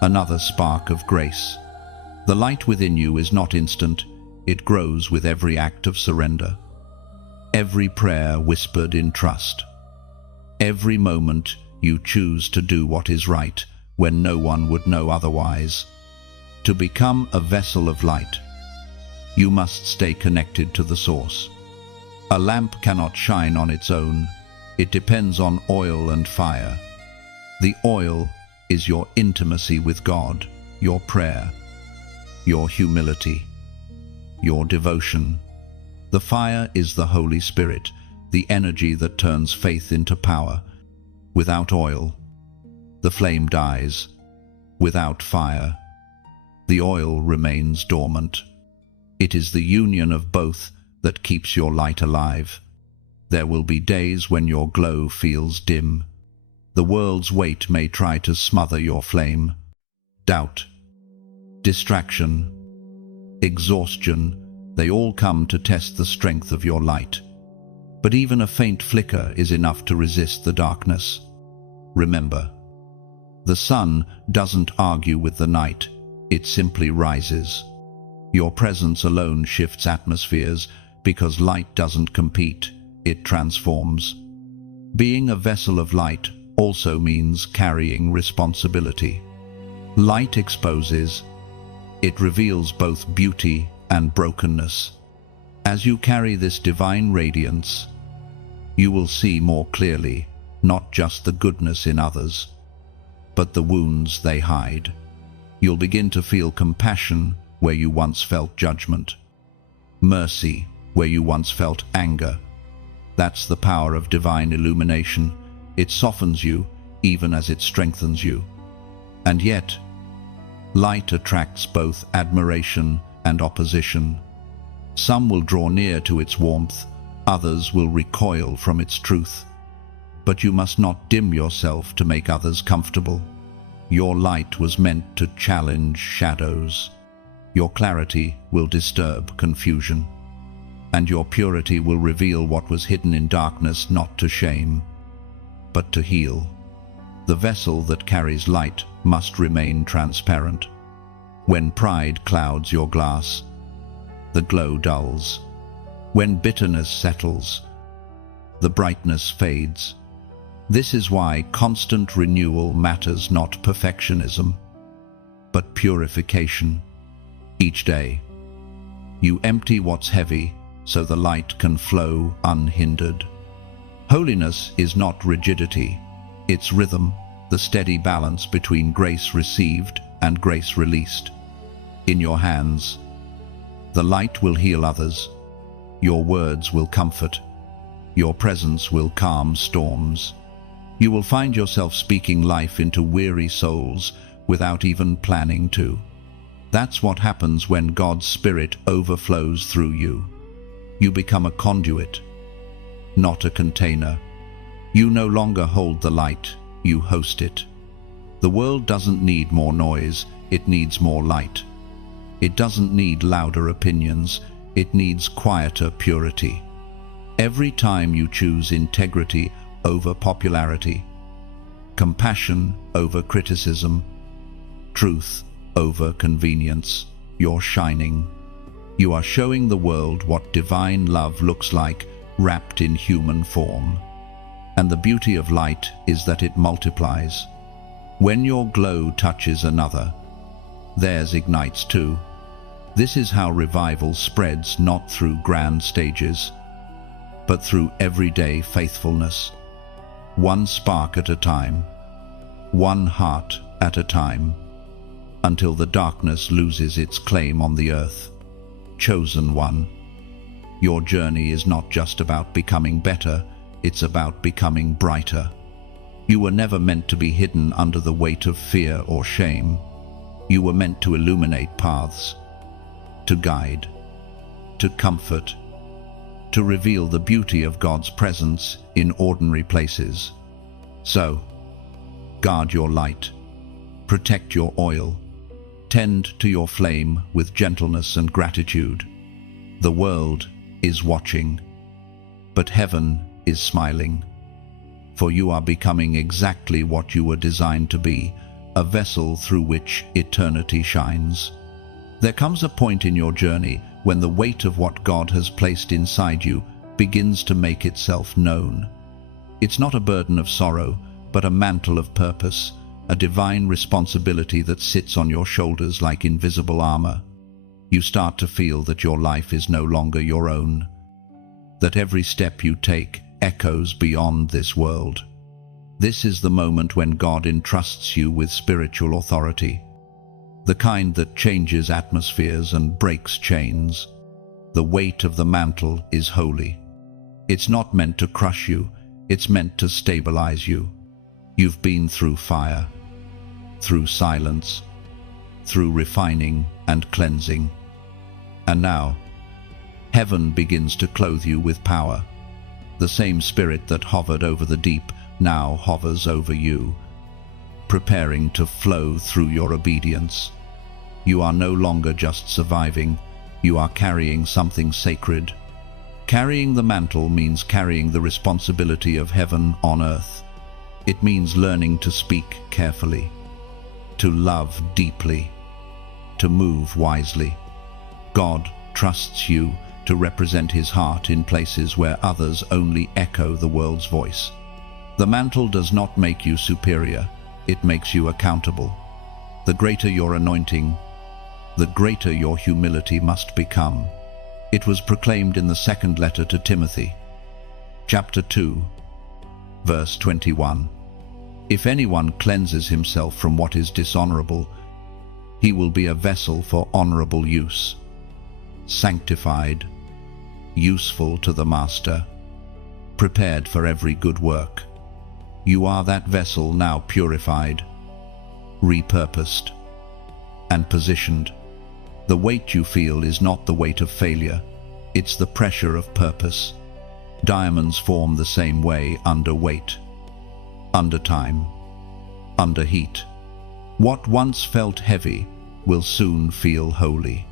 another spark of grace. The light within you is not instant, it grows with every act of surrender, every prayer whispered in trust, every moment you choose to do what is right when no one would know otherwise. To become a vessel of light, you must stay connected to the source. A lamp cannot shine on its own. It depends on oil and fire. The oil is your intimacy with God, your prayer, your humility, your devotion. The fire is the Holy Spirit, the energy that turns faith into power. Without oil, the flame dies. Without fire, the oil remains dormant. It is the union of both that keeps your light alive. There will be days when your glow feels dim. The world's weight may try to smother your flame. Doubt, distraction, exhaustion, they all come to test the strength of your light. But even a faint flicker is enough to resist the darkness. Remember, the sun doesn't argue with the night, it simply rises. Your presence alone shifts atmospheres because light doesn't compete, it transforms. Being a vessel of light also means carrying responsibility. Light exposes, it reveals both beauty and brokenness. As you carry this divine radiance, you will see more clearly not just the goodness in others, but the wounds they hide. You'll begin to feel compassion where you once felt judgment, mercy where you once felt anger. That's the power of divine illumination. It softens you even as it strengthens you. And yet, light attracts both admiration and opposition. Some will draw near to its warmth, others will recoil from its truth. But you must not dim yourself to make others comfortable. Your light was meant to challenge shadows. Your clarity will disturb confusion. And your purity will reveal what was hidden in darkness, not to shame, but to heal. The vessel that carries light must remain transparent. When pride clouds your glass, the glow dulls. When bitterness settles, the brightness fades. This is why constant renewal matters, not perfectionism, but purification. Each day, you empty what's heavy so the light can flow unhindered. Holiness is not rigidity, it's rhythm, the steady balance between grace received and grace released. In your hands, the light will heal others, your words will comfort, your presence will calm storms. You will find yourself speaking life into weary souls without even planning to. That's what happens when God's Spirit overflows through you. You become a conduit, not a container. You no longer hold the light, you host it. The world doesn't need more noise, it needs more light. It doesn't need louder opinions, it needs quieter purity. Every time you choose integrity over popularity, compassion over criticism, truth over convenience, you're shining. You are showing the world what divine love looks like wrapped in human form. And the beauty of light is that it multiplies. When your glow touches another, theirs ignites too. This is how revival spreads, not through grand stages, but through everyday faithfulness. One spark at a time, one heart at a time, until the darkness loses its claim on the earth. Chosen one, your journey is not just about becoming better, it's about becoming brighter. You were never meant to be hidden under the weight of fear or shame. You were meant to illuminate paths, to guide, to comfort, to reveal the beauty of God's presence in ordinary places. So, guard your light, protect your oil, tend to your flame with gentleness and gratitude. The world is watching, but heaven is smiling. For you are becoming exactly what you were designed to be, a vessel through which eternity shines. There comes a point in your journey when the weight of what God has placed inside you begins to make itself known. It's not a burden of sorrow, but a mantle of purpose, a divine responsibility that sits on your shoulders like invisible armor. You start to feel that your life is no longer your own, that every step you take echoes beyond this world. This is the moment when God entrusts you with spiritual authority, the kind that changes atmospheres and breaks chains. The weight of the mantle is holy. It's not meant to crush you, it's meant to stabilize you. You've been through fire, through silence, through refining and cleansing. And now, heaven begins to clothe you with power. The same Spirit that hovered over the deep now hovers over you, preparing to flow through your obedience. You are no longer just surviving, you are carrying something sacred. Carrying the mantle means carrying the responsibility of heaven on earth. It means learning to speak carefully, to love deeply, to move wisely. God trusts you to represent His heart in places where others only echo the world's voice. The mantle does not make you superior, it makes you accountable. The greater your anointing, the greater your humility must become. It was proclaimed in the second letter to Timothy, chapter 2, verse 21. If anyone cleanses himself from what is dishonorable, he will be a vessel for honorable use, sanctified, useful to the master, prepared for every good work. You are that vessel now purified, repurposed, and positioned. The weight you feel is not the weight of failure, it's the pressure of purpose. Diamonds form the same way under weight, under time, under heat. What once felt heavy will soon feel holy.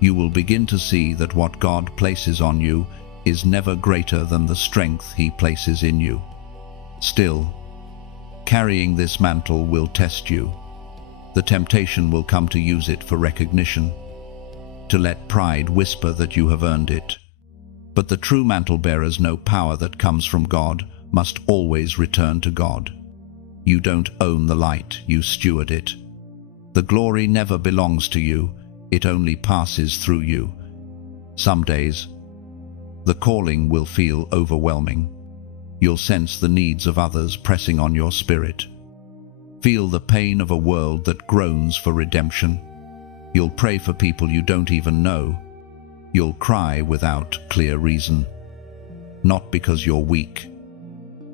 You will begin to see that what God places on you is never greater than the strength He places in you. Still, carrying this mantle will test you. The temptation will come to use it for recognition, to let pride whisper that you have earned it. But the true mantle bearers know power that comes from God must always return to God. You don't own the light, you steward it. The glory never belongs to you, it only passes through you. Some days, the calling will feel overwhelming. You'll sense the needs of others pressing on your spirit. Feel the pain of a world that groans for redemption. You'll pray for people you don't even know. You'll cry without clear reason. Not because you're weak,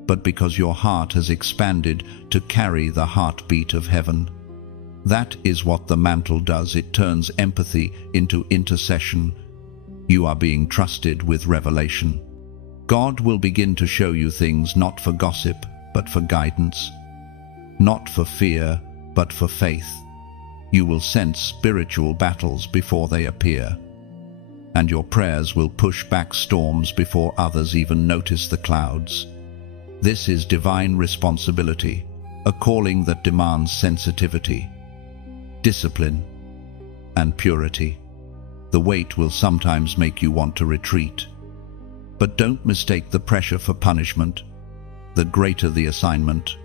but because your heart has expanded to carry the heartbeat of heaven. That is what the mantle does. It turns empathy into intercession. You are being trusted with revelation. God will begin to show you things not for gossip, but for guidance. Not for fear, but for faith. You will sense spiritual battles before they appear. And your prayers will push back storms before others even notice the clouds. This is divine responsibility, a calling that demands sensitivity, discipline, and purity. The weight will sometimes make you want to retreat. But don't mistake the pressure for punishment. The greater the assignment,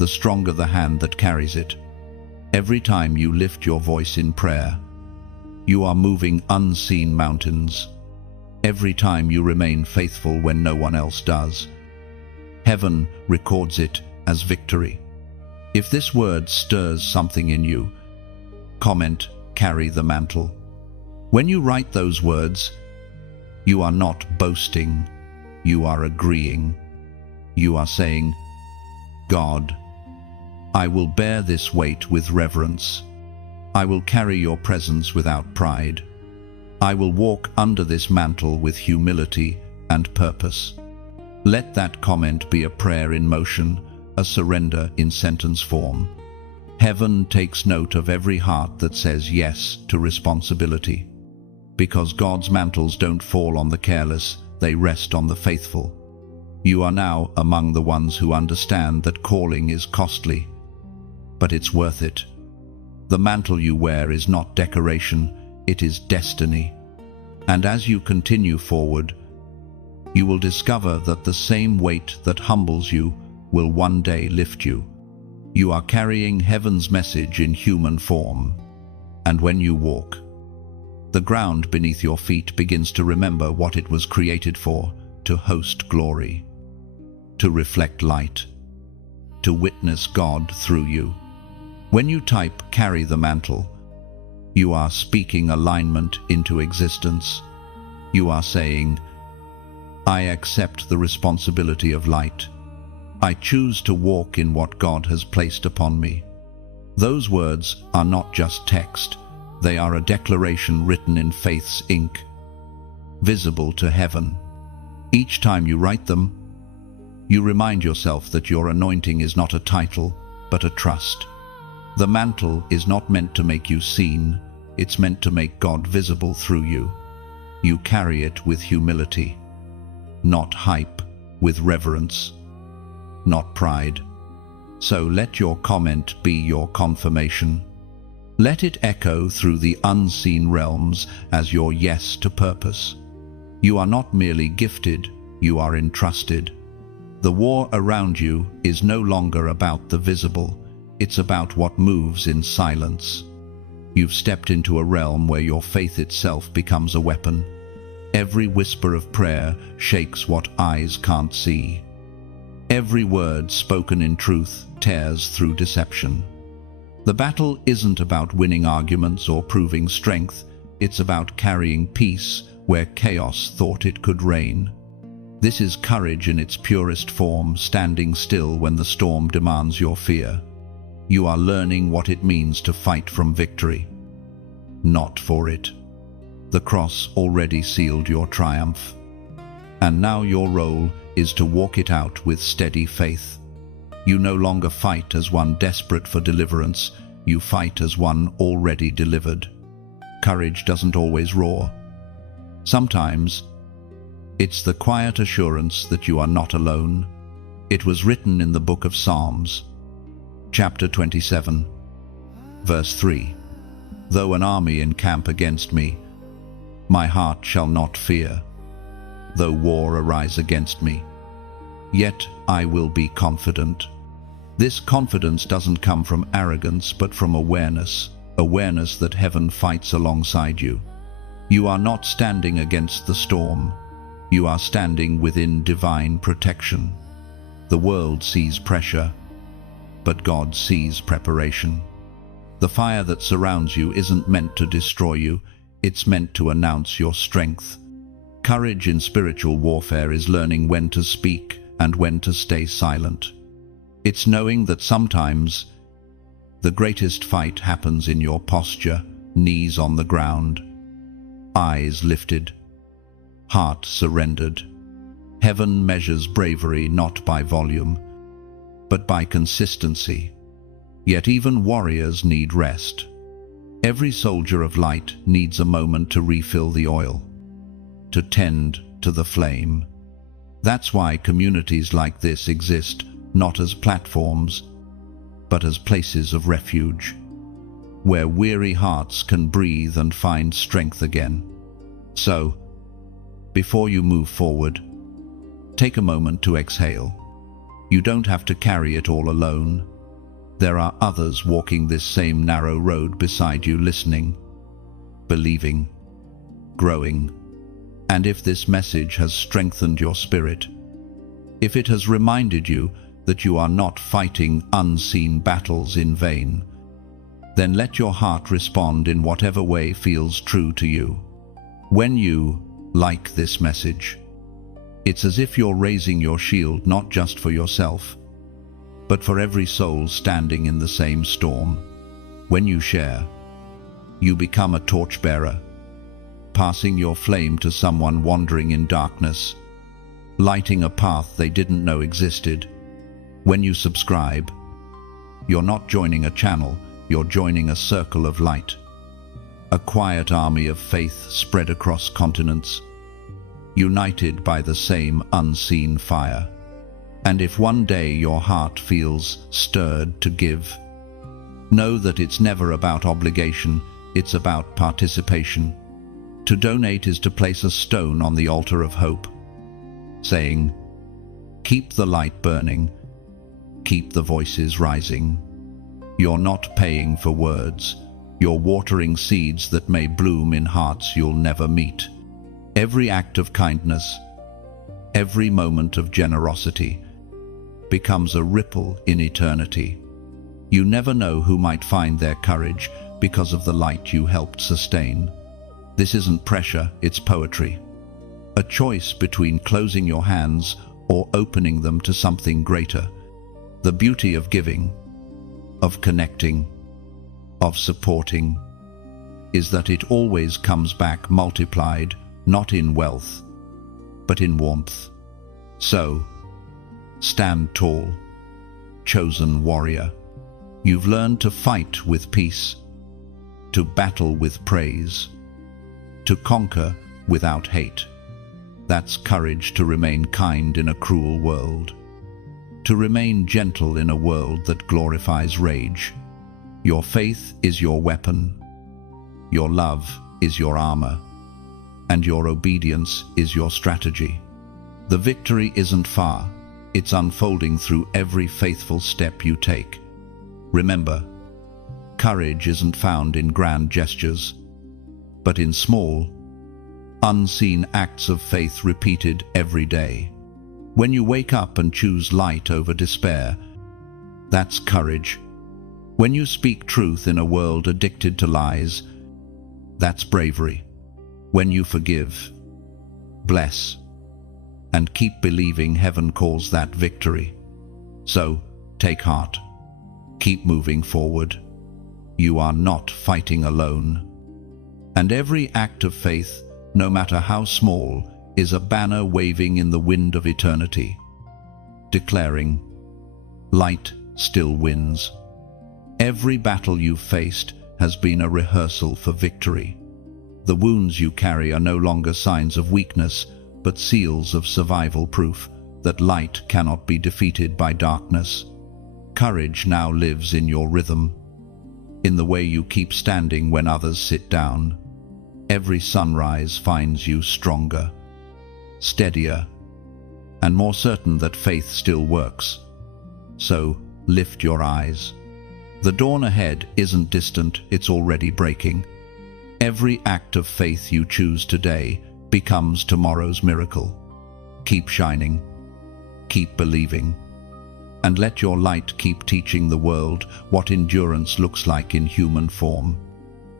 the stronger the hand that carries it. Every time you lift your voice in prayer, you are moving unseen mountains. Every time you remain faithful when no one else does, heaven records it as victory. If this word stirs something in you, comment, "Carry the mantle." When you write those words, you are not boasting, you are agreeing. You are saying, "God, I will bear this weight with reverence. I will carry your presence without pride. I will walk under this mantle with humility and purpose." Let that comment be a prayer in motion, a surrender in sentence form. Heaven takes note of every heart that says yes to responsibility. Because God's mantles don't fall on the careless, they rest on the faithful. You are now among the ones who understand that calling is costly, but it's worth it. The mantle you wear is not decoration, it is destiny. And as you continue forward, you will discover that the same weight that humbles you will one day lift you. You are carrying heaven's message in human form. And when you walk, the ground beneath your feet begins to remember what it was created for, to host glory, to reflect light, to witness God through you. When you type "carry the mantle," you are speaking alignment into existence. You are saying, "I accept the responsibility of light. I choose to walk in what God has placed upon me." Those words are not just text, they are a declaration written in faith's ink, visible to heaven. Each time you write them, you remind yourself that your anointing is not a title, but a trust. The mantle is not meant to make you seen, it's meant to make God visible through you. You carry it with humility, not hype, with reverence, not pride. So let your comment be your confirmation. Let it echo through the unseen realms as your yes to purpose. You are not merely gifted, you are entrusted. The war around you is no longer about the visible, it's about what moves in silence. You've stepped into a realm where your faith itself becomes a weapon. Every whisper of prayer shakes what eyes can't see. Every word spoken in truth tears through deception. The battle isn't about winning arguments or proving strength, it's about carrying peace where chaos thought it could reign. This is courage in its purest form, standing still when the storm demands your fear. You are learning what it means to fight from victory, not for it. The cross already sealed your triumph, and now your role is to walk it out with steady faith. You no longer fight as one desperate for deliverance, you fight as one already delivered. Courage doesn't always roar. Sometimes, it's the quiet assurance that you are not alone. It was written in the book of Psalms, chapter 27, verse 3. Though an army encamp against me, my heart shall not fear. Though war arise against me, yet I will be confident. This confidence doesn't come from arrogance, but from awareness that heaven fights alongside you. You are not standing against the storm. You are standing within divine protection. The world sees pressure, but God sees preparation. The fire that surrounds you isn't meant to destroy you, it's meant to announce your strength. Courage in spiritual warfare is learning when to speak and when to stay silent. It's knowing that sometimes the greatest fight happens in your posture, knees on the ground, eyes lifted, heart surrendered. Heaven measures bravery not by volume, but by consistency. Yet even warriors need rest. Every soldier of light needs a moment to refill the oil, to tend to the flame. That's why communities like this exist, not as platforms, but as places of refuge, where weary hearts can breathe and find strength again. So, before you move forward, take a moment to exhale. You don't have to carry it all alone. There are others walking this same narrow road beside you, listening, believing, growing. And if this message has strengthened your spirit, if it has reminded you that you are not fighting unseen battles in vain, then let your heart respond in whatever way feels true to you. When you like this message, it's as if you're raising your shield not just for yourself, but for every soul standing in the same storm. When you share, you become a torchbearer, passing your flame to someone wandering in darkness, lighting a path they didn't know existed. When you subscribe, you're not joining a channel, you're joining a circle of light, a quiet army of faith spread across continents, united by the same unseen fire. And if one day your heart feels stirred to give, know that it's never about obligation, it's about participation. To donate is to place a stone on the altar of hope, saying, "Keep the light burning, keep the voices rising." You're not paying for words, you're watering seeds that may bloom in hearts you'll never meet. Every act of kindness, every moment of generosity becomes a ripple in eternity. You never know who might find their courage because of the light you helped sustain. This isn't pressure, it's poetry. A choice between closing your hands or opening them to something greater. The beauty of giving, of connecting, of supporting, is that it always comes back multiplied, not in wealth, but in warmth. So, stand tall, chosen warrior. You've learned to fight with peace, to battle with praise, to conquer without hate. That's courage to remain kind in a cruel world, to remain gentle in a world that glorifies rage. Your faith is your weapon, your love is your armor, and your obedience is your strategy. The victory isn't far, it's unfolding through every faithful step you take. Remember, courage isn't found in grand gestures, but in small, unseen acts of faith repeated every day. When you wake up and choose light over despair, that's courage. When you speak truth in a world addicted to lies, that's bravery. When you forgive, bless, and keep believing, heaven calls that victory. So, take heart. Keep moving forward. You are not fighting alone. And every act of faith, no matter how small, is a banner waving in the wind of eternity, declaring, light still wins. Every battle you've faced has been a rehearsal for victory. The wounds you carry are no longer signs of weakness, but seals of survival proof that light cannot be defeated by darkness. Courage now lives in your rhythm, in the way you keep standing when others sit down. Every sunrise finds you stronger, steadier, and more certain that faith still works. So, lift your eyes. The dawn ahead isn't distant, it's already breaking. Every act of faith you choose today becomes tomorrow's miracle. Keep shining, keep believing, and let your light keep teaching the world what endurance looks like in human form.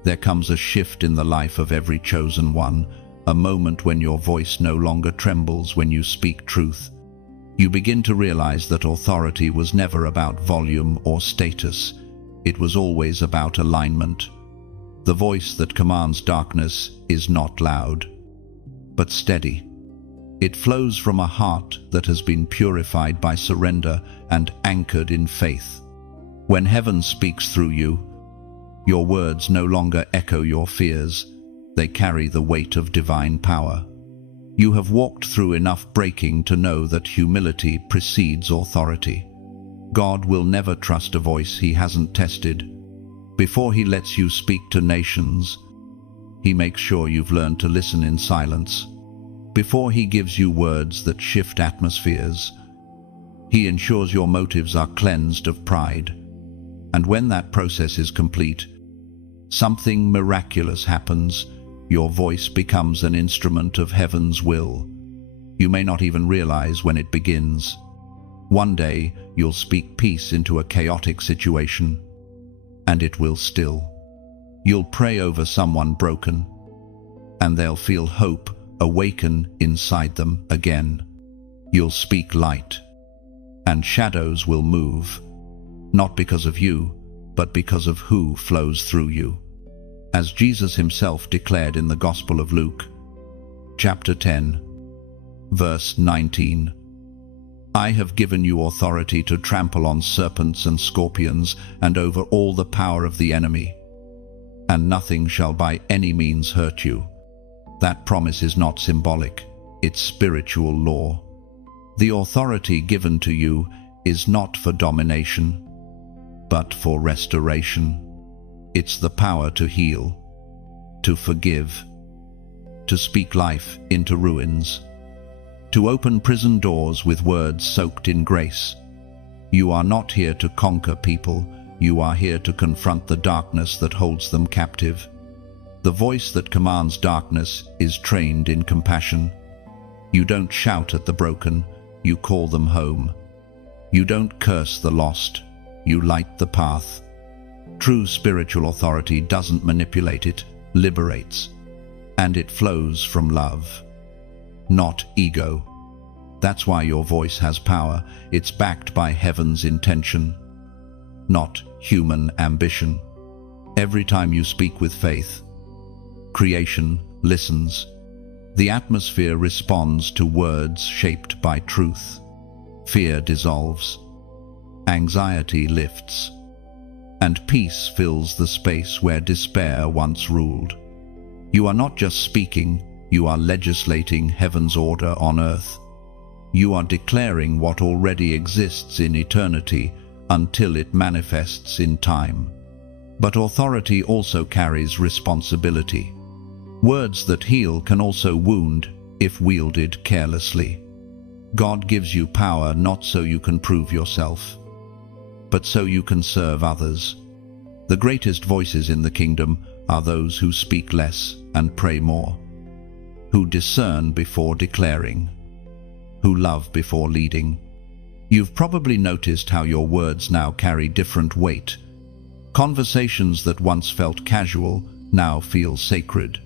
There comes a shift in the life of every chosen one, a moment when your voice no longer trembles when you speak truth. You begin to realize that authority was never about volume or status. It was always about alignment. The voice that commands darkness is not loud, but steady. It flows from a heart that has been purified by surrender and anchored in faith. When heaven speaks through you, your words no longer echo your fears. They carry the weight of divine power. You have walked through enough breaking to know that humility precedes authority. God will never trust a voice he hasn't tested. Before he lets you speak to nations, he makes sure you've learned to listen in silence. Before he gives you words that shift atmospheres, he ensures your motives are cleansed of pride. And when that process is complete, something miraculous happens. Your voice becomes an instrument of heaven's will. You may not even realize when it begins. One day, you'll speak peace into a chaotic situation, and it will still. You'll pray over someone broken, and they'll feel hope awaken inside them again. You'll speak light, and shadows will move, not because of you, but because of who flows through you. As Jesus himself declared in the Gospel of Luke, chapter 10, verse 19, "I have given you authority to trample on serpents and scorpions and over all the power of the enemy, and nothing shall by any means hurt you." That promise is not symbolic, it's spiritual law. The authority given to you is not for domination, but for restoration. It's the power to heal, to forgive, to speak life into ruins, to open prison doors with words soaked in grace. You are not here to conquer people, you are here to confront the darkness that holds them captive. The voice that commands darkness is trained in compassion. You don't shout at the broken, you call them home. You don't curse the lost, you light the path. True spiritual authority doesn't manipulate, it liberates. And it flows from love, not ego. That's why your voice has power. It's backed by heaven's intention, not human ambition. Every time you speak with faith, creation listens. The atmosphere responds to words shaped by truth. Fear dissolves, anxiety lifts, and peace fills the space where despair once ruled. You are not just speaking, you are legislating heaven's order on earth. You are declaring what already exists in eternity until it manifests in time. But authority also carries responsibility. Words that heal can also wound if wielded carelessly. God gives you power not so you can prove yourself, but so you can serve others. The greatest voices in the kingdom are those who speak less and pray more, who discern before declaring, who love before leading. You've probably noticed how your words now carry different weight. Conversations that once felt casual now feel sacred.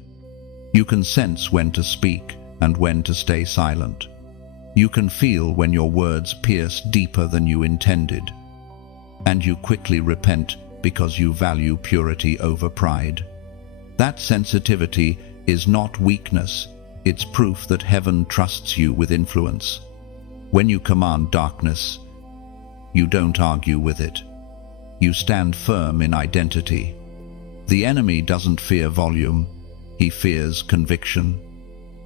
You can sense when to speak and when to stay silent. You can feel when your words pierce deeper than you intended. And you quickly repent because you value purity over pride. That sensitivity is not weakness, it's proof that heaven trusts you with influence. When you command darkness, You don't argue with it. You stand firm in identity. The enemy doesn't fear volume, he fears conviction.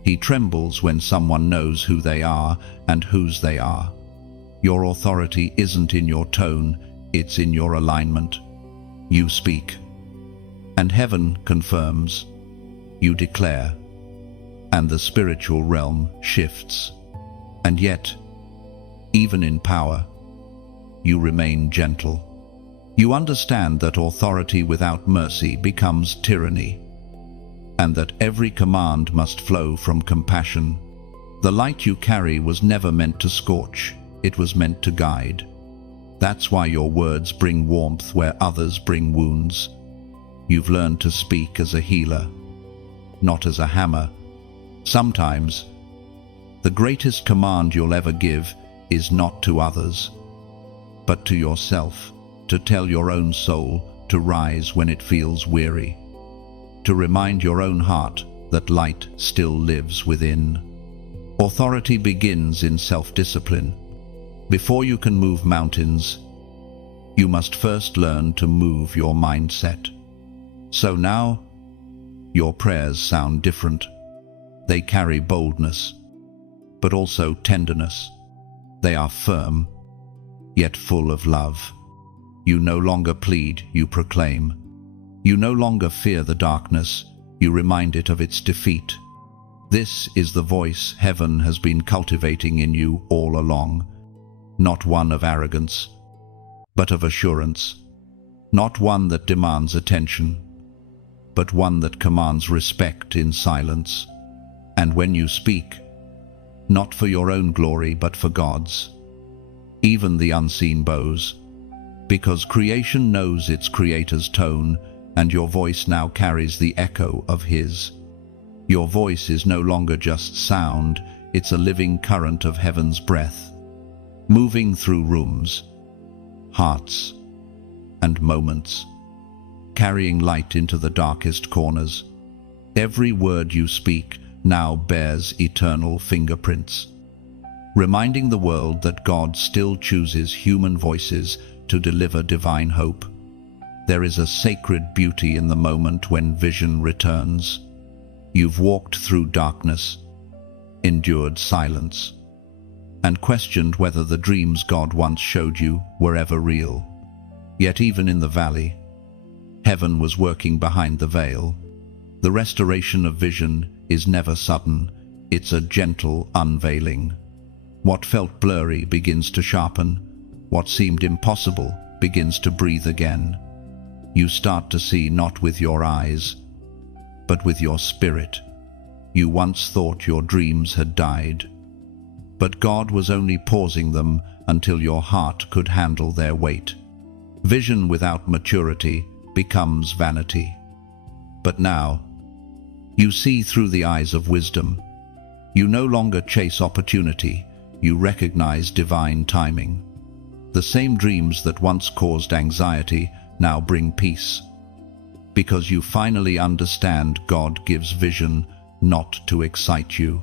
He trembles when someone knows who they are and whose they are. Your authority isn't in your tone, it's in your alignment. You speak, and heaven confirms. You declare, and the spiritual realm shifts. And yet, even in power, you remain gentle. You understand that authority without mercy becomes tyranny, and that every command must flow from compassion. The light you carry was never meant to scorch, it was meant to guide. That's why your words bring warmth where others bring wounds. You've learned to speak as a healer, not as a hammer. Sometimes, the greatest command you'll ever give is not to others, but to yourself, to tell your own soul to rise when it feels weary, to remind your own heart that light still lives within. Authority begins in self-discipline. Before you can move mountains, you must first learn to move your mindset. So now, your prayers sound different. They carry boldness, but also tenderness. They are firm, yet full of love. You no longer plead, you proclaim. You no longer fear the darkness, you remind it of its defeat. This is the voice heaven has been cultivating in you all along. Not one of arrogance, but of assurance. Not one that demands attention, but one that commands respect in silence. And when you speak, not for your own glory but for God's, even the unseen bows, because creation knows its Creator's tone, and your voice now carries the echo of His. Your voice is no longer just sound, it's a living current of heaven's breath, moving through rooms, hearts, and moments, carrying light into the darkest corners. Every word you speak now bears eternal fingerprints, reminding the world that God still chooses human voices to deliver divine hope. There is a sacred beauty in the moment when vision returns. You've walked through darkness, endured silence, and questioned whether the dreams God once showed you were ever real. Yet even in the valley, heaven was working behind the veil. The restoration of vision is never sudden, it's a gentle unveiling. What felt blurry begins to sharpen. What seemed impossible begins to breathe again. You start to see not with your eyes, but with your spirit. You once thought your dreams had died, but God was only pausing them until your heart could handle their weight. Vision without maturity becomes vanity. But now, you see through the eyes of wisdom. You no longer chase opportunity, you recognize divine timing. The same dreams that once caused anxiety now bring peace, because you finally understand God gives vision not to excite you,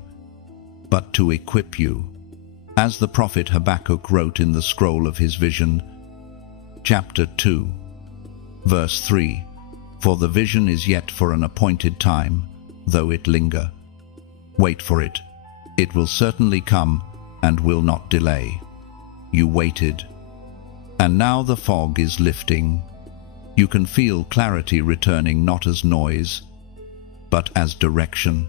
but to equip you. As the prophet Habakkuk wrote in the scroll of his vision, chapter 2, verse 3, "For the vision is yet for an appointed time, though it linger. Wait for it. It will certainly come and will not delay." You waited, and now the fog is lifting. You can feel clarity returning not as noise, but as direction.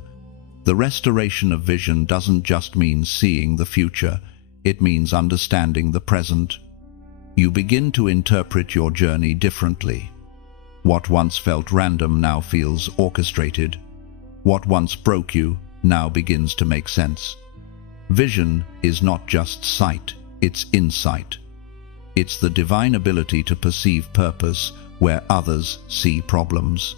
The restoration of vision doesn't just mean seeing the future, it means understanding the present. You begin to interpret your journey differently. What once felt random now feels orchestrated. What once broke you now begins to make sense. Vision is not just sight, it's insight. It's the divine ability to perceive purpose where others see problems.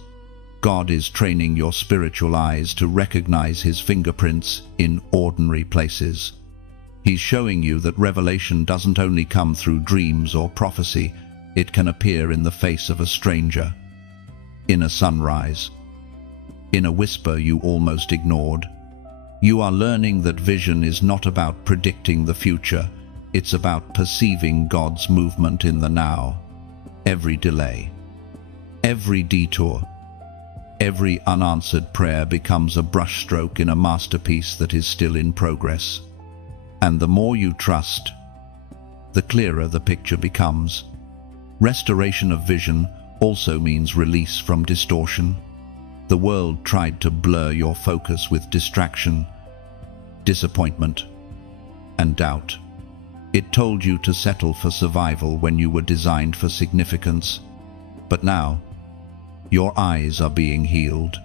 God is training your spiritual eyes to recognize His fingerprints in ordinary places. He's showing you that revelation doesn't only come through dreams or prophecy, it can appear in the face of a stranger, in a sunrise, in a whisper you almost ignored. You are learning that vision is not about predicting the future, It's about perceiving God's movement in the now. Every delay, every detour, every unanswered prayer becomes a brushstroke in a masterpiece that is still in progress. And the more you trust, the clearer the picture becomes. Restoration of vision also means release from distortion. The world tried to blur your focus with distraction, disappointment, and doubt. It told you to settle for survival when you were designed for significance. But now, your eyes are being healed.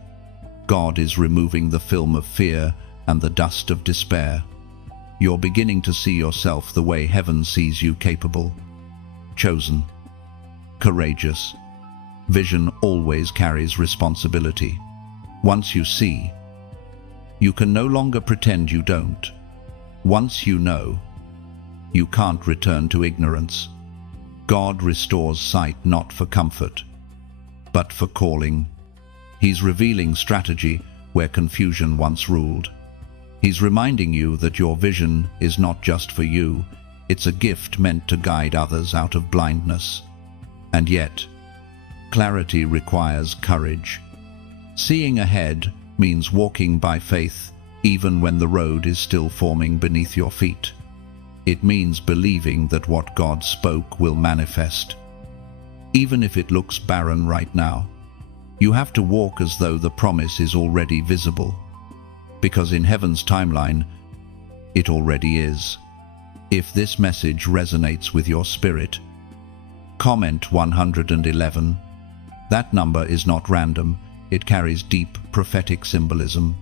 God is removing the film of fear and the dust of despair. You're beginning to see yourself the way heaven sees you, capable, chosen, courageous. Vision always carries responsibility. Once you see, you can no longer pretend you don't. Once you know, you can't return to ignorance. God restores sight not for comfort, but for calling. He's revealing strategy where confusion once ruled. He's reminding you that your vision is not just for you, it's a gift meant to guide others out of blindness. And yet, clarity requires courage. Seeing ahead means walking by faith, even when the road is still forming beneath your feet. It means believing that what God spoke will manifest, even if it looks barren right now. You have to walk as though the promise is already visible, because in heaven's timeline, it already is. If this message resonates with your spirit, comment 111. That number is not random, it carries deep prophetic symbolism.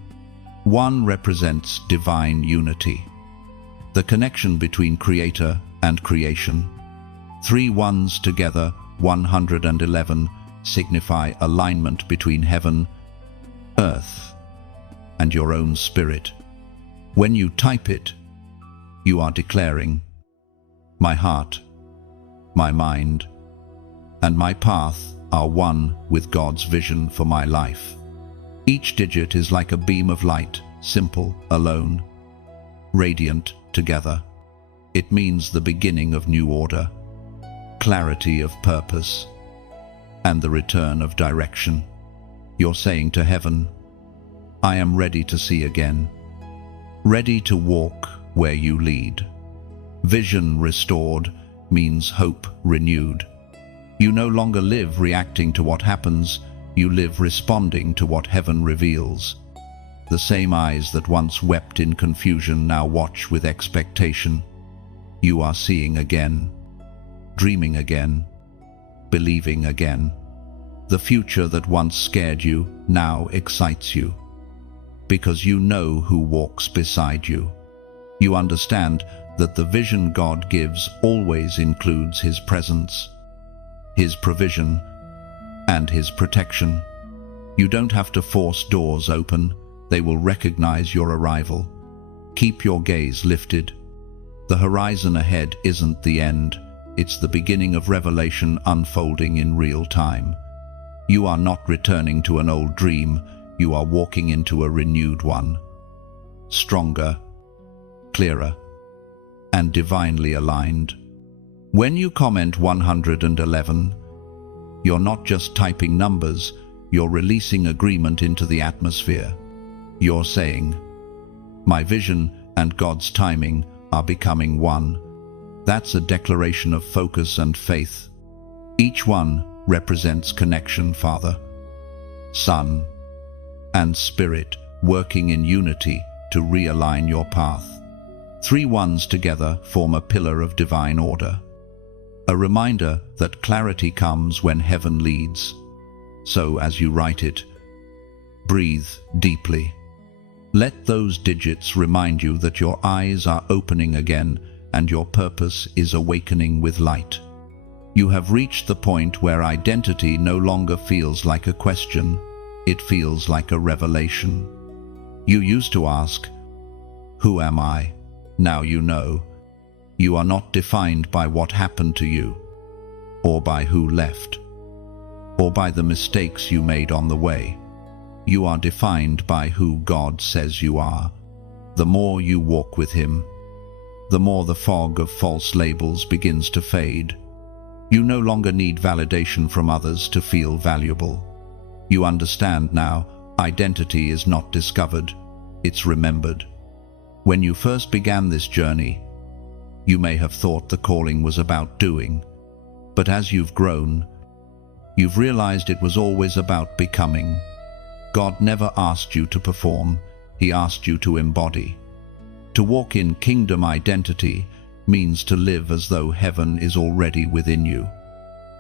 1 represents divine unity, the connection between Creator and creation. 3 ones together, 111, signify alignment between heaven, earth, and your own spirit. When you type it, you are declaring, "My heart, my mind, and my path are one with God's vision for my life." Each digit is like a beam of light, simple, alone, radiant, together. It means the beginning of new order, clarity of purpose, and the return of direction. You're saying to heaven, "I am ready to see again, ready to walk where you lead." Vision restored means hope renewed. You no longer live reacting to what happens, you live responding to what heaven reveals. The same eyes that once wept in confusion now watch with expectation. You are seeing again, dreaming again, believing again. The future that once scared you now excites you, because you know who walks beside you. You understand that the vision God gives always includes His presence, His provision, and His protection. You don't have to force doors open, they will recognize your arrival. Keep your gaze lifted. The horizon ahead isn't the end, it's the beginning of revelation unfolding in real time. You are not returning to an old dream, you are walking into a renewed one. Stronger, clearer, and divinely aligned. When you comment 111, you're not just typing numbers, you're releasing agreement into the atmosphere. You're saying, "My vision and God's timing are becoming one." That's a declaration of focus and faith. Each one represents connection, Father, Son, and Spirit working in unity to realign your path. 3 ones together form a pillar of divine order, a reminder that clarity comes when heaven leads. So as you write it, breathe deeply. Let those digits remind you that your eyes are opening again and your purpose is awakening with light. You have reached the point where identity no longer feels like a question, it feels like a revelation. You used to ask, "Who am I?" Now you know. You are not defined by what happened to you, or by who left, or by the mistakes you made on the way. You are defined by who God says you are. The more you walk with Him, the more the fog of false labels begins to fade. You no longer need validation from others to feel valuable. You understand now, identity is not discovered, it's remembered. When you first began this journey, you may have thought the calling was about doing, but as you've grown, you've realized it was always about becoming. God never asked you to perform, He asked you to embody. To walk in kingdom identity means to live as though heaven is already within you.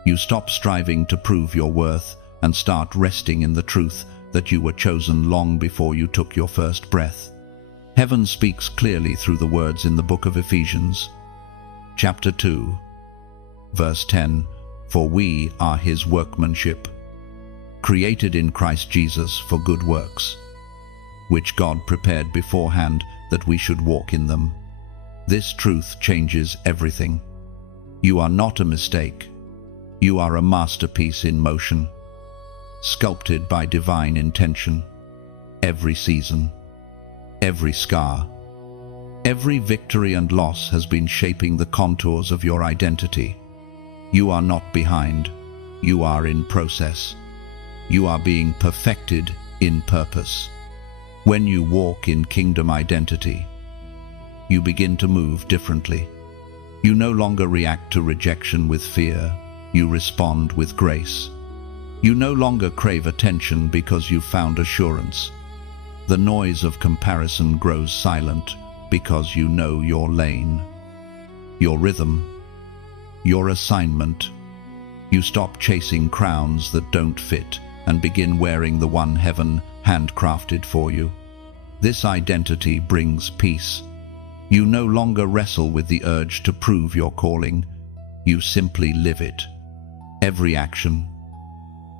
You stop striving to prove your worth and start resting in the truth that you were chosen long before you took your first breath. Heaven speaks clearly through the words in the book of Ephesians, chapter 2, verse 10, "For we are His workmanship, created in Christ Jesus for good works, which God prepared beforehand that we should walk in them." This truth changes everything. You are not a mistake. You are a masterpiece in motion, sculpted by divine intention. Every season, every scar, every victory and loss has been shaping the contours of your identity. You are not behind. You are in process. You are being perfected in purpose. When you walk in kingdom identity, you begin to move differently. You no longer react to rejection with fear. You respond with grace. You no longer crave attention because you found assurance. The noise of comparison grows silent because you know your lane, your rhythm, your assignment. You stop chasing crowns that don't fit and begin wearing the one heaven handcrafted for you. This identity brings peace. You no longer wrestle with the urge to prove your calling. You simply live it. Every action,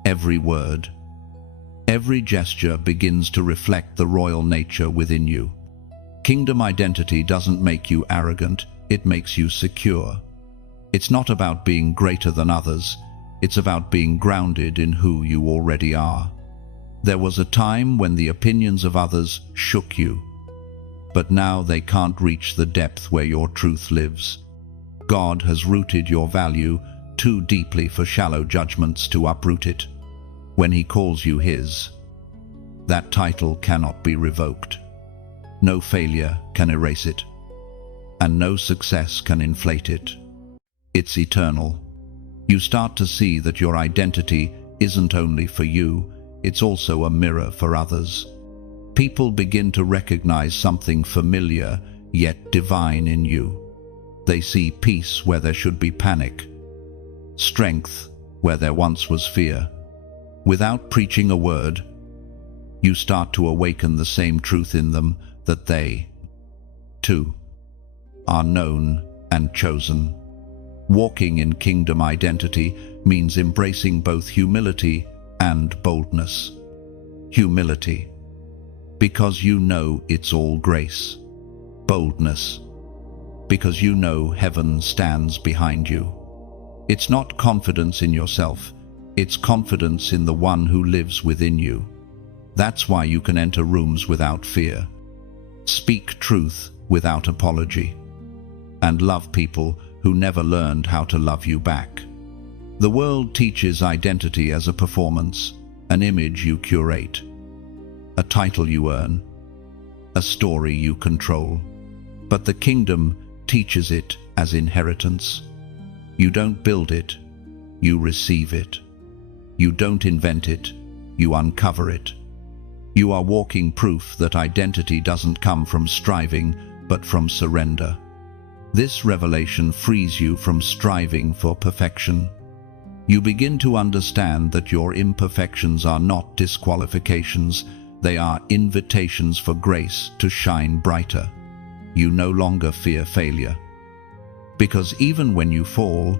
every word, every gesture begins to reflect the royal nature within you. Kingdom identity doesn't make you arrogant, it makes you secure. It's not about being greater than others, it's about being grounded in who you already are. There was a time when the opinions of others shook you, but now they can't reach the depth where your truth lives. God has rooted your value too deeply for shallow judgments to uproot it. When He calls you His, that title cannot be revoked. No failure can erase it, and no success can inflate it. It's eternal. You start to see that your identity isn't only for you, it's also a mirror for others. People begin to recognize something familiar yet divine in you. They see peace where there should be panic, strength where there once was fear. Without preaching a word, you start to awaken the same truth in them, that they, too, are known and chosen. Walking in kingdom identity means embracing both humility and boldness. Humility, because you know it's all grace. Boldness, because you know heaven stands behind you. It's not confidence in yourself, it's confidence in the one who lives within you. That's why you can enter rooms without fear, speak truth without apology, and love people who never learned how to love you back. The world teaches identity as a performance, an image you curate, a title you earn, a story you control. But the kingdom teaches it as inheritance. You don't build it, you receive it. You don't invent it, you uncover it. You are walking proof that identity doesn't come from striving, but from surrender. This revelation frees you from striving for perfection. You begin to understand that your imperfections are not disqualifications, they are invitations for grace to shine brighter. You no longer fear failure, because even when you fall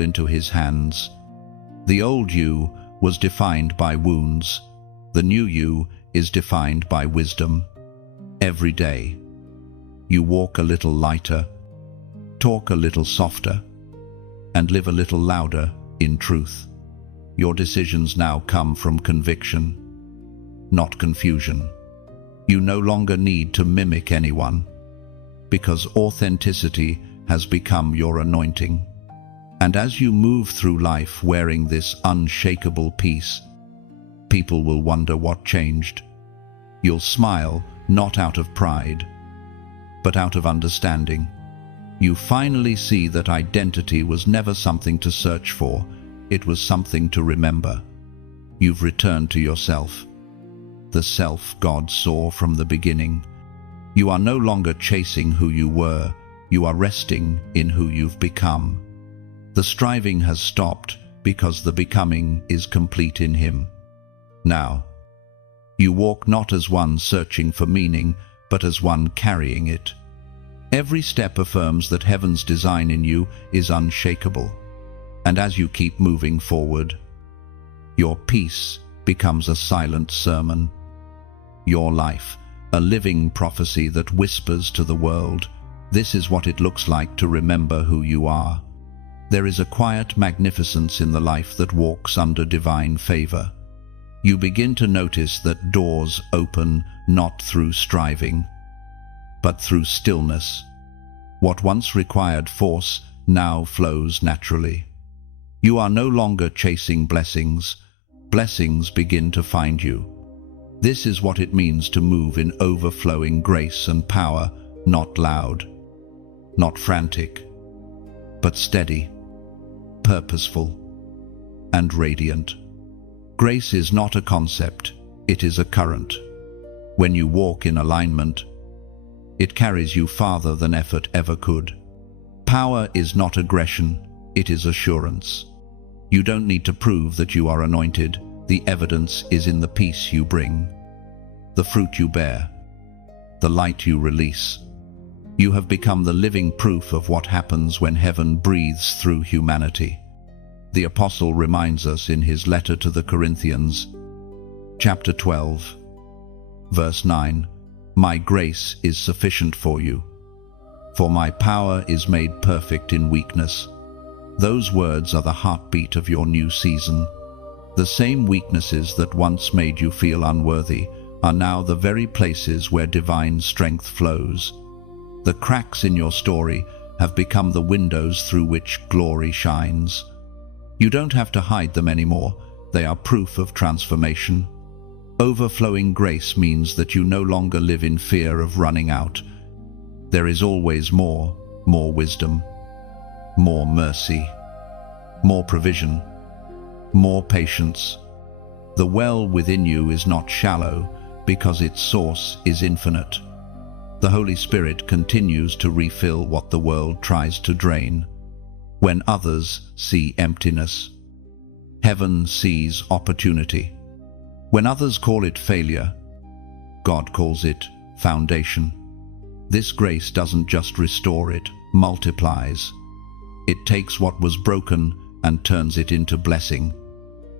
into His hands. The old you was defined by wounds. The new you is defined by wisdom. Every day, you walk a little lighter, talk a little softer, and live a little louder in truth. Your decisions now come from conviction, not confusion. You no longer need to mimic anyone. because authenticity has become your anointing. And as you move through life wearing this unshakable peace, people will wonder what changed. You'll smile, not out of pride, but out of understanding. You finally see that identity was never something to search for, it was something to remember. You've returned to yourself, the self God saw from the beginning. You are no longer chasing who you were, you are resting in who you've become. The striving has stopped because the becoming is complete in Him. Now, you walk not as one searching for meaning, but as one carrying it. Every step affirms that heaven's design in you is unshakable. And as you keep moving forward, your peace becomes a silent sermon. Your life, a living prophecy that whispers to the world, this is what it looks like to remember who you are. There is a quiet magnificence in the life that walks under divine favor. You begin to notice that doors open not through striving, but through stillness. What once required force now flows naturally. You are no longer chasing blessings. Blessings begin to find you. This is what it means to move in overflowing grace and power, not loud, not frantic, but steady, purposeful, and radiant. Grace is not a concept, it is a current. When you walk in alignment, it carries you farther than effort ever could. Power is not aggression, it is assurance. You don't need to prove that you are anointed. The evidence is in the peace you bring, the fruit you bear, the light you release. You have become the living proof of what happens when heaven breathes through humanity. The Apostle reminds us in his letter to the Corinthians, chapter 12, verse 9, "My grace is sufficient for you, for my power is made perfect in weakness." Those words are the heartbeat of your new season. The same weaknesses that once made you feel unworthy are now the very places where divine strength flows. The cracks in your story have become the windows through which glory shines. You don't have to hide them anymore, they are proof of transformation. Overflowing grace means that you no longer live in fear of running out. There is always more wisdom, more mercy, more provision, more patience. The well within you is not shallow because its source is infinite. The Holy Spirit continues to refill what the world tries to drain. When others see emptiness, heaven sees opportunity. When others call it failure, God calls it foundation. This grace doesn't just restore, it multiplies. It takes what was broken and turns it into blessing.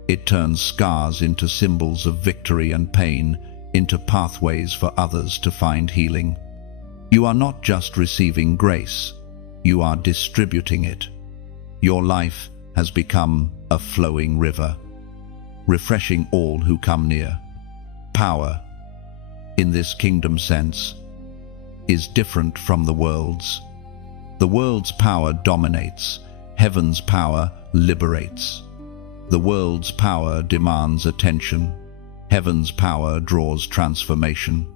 It turns scars into symbols of victory and pain into pathways for others to find healing. You are not just receiving grace, you are distributing it. Your life has become a flowing river, refreshing all who come near. Power, in this kingdom sense, is different from the world's. The world's power dominates, heaven's power liberates. The world's power demands attention, heaven's power draws transformation.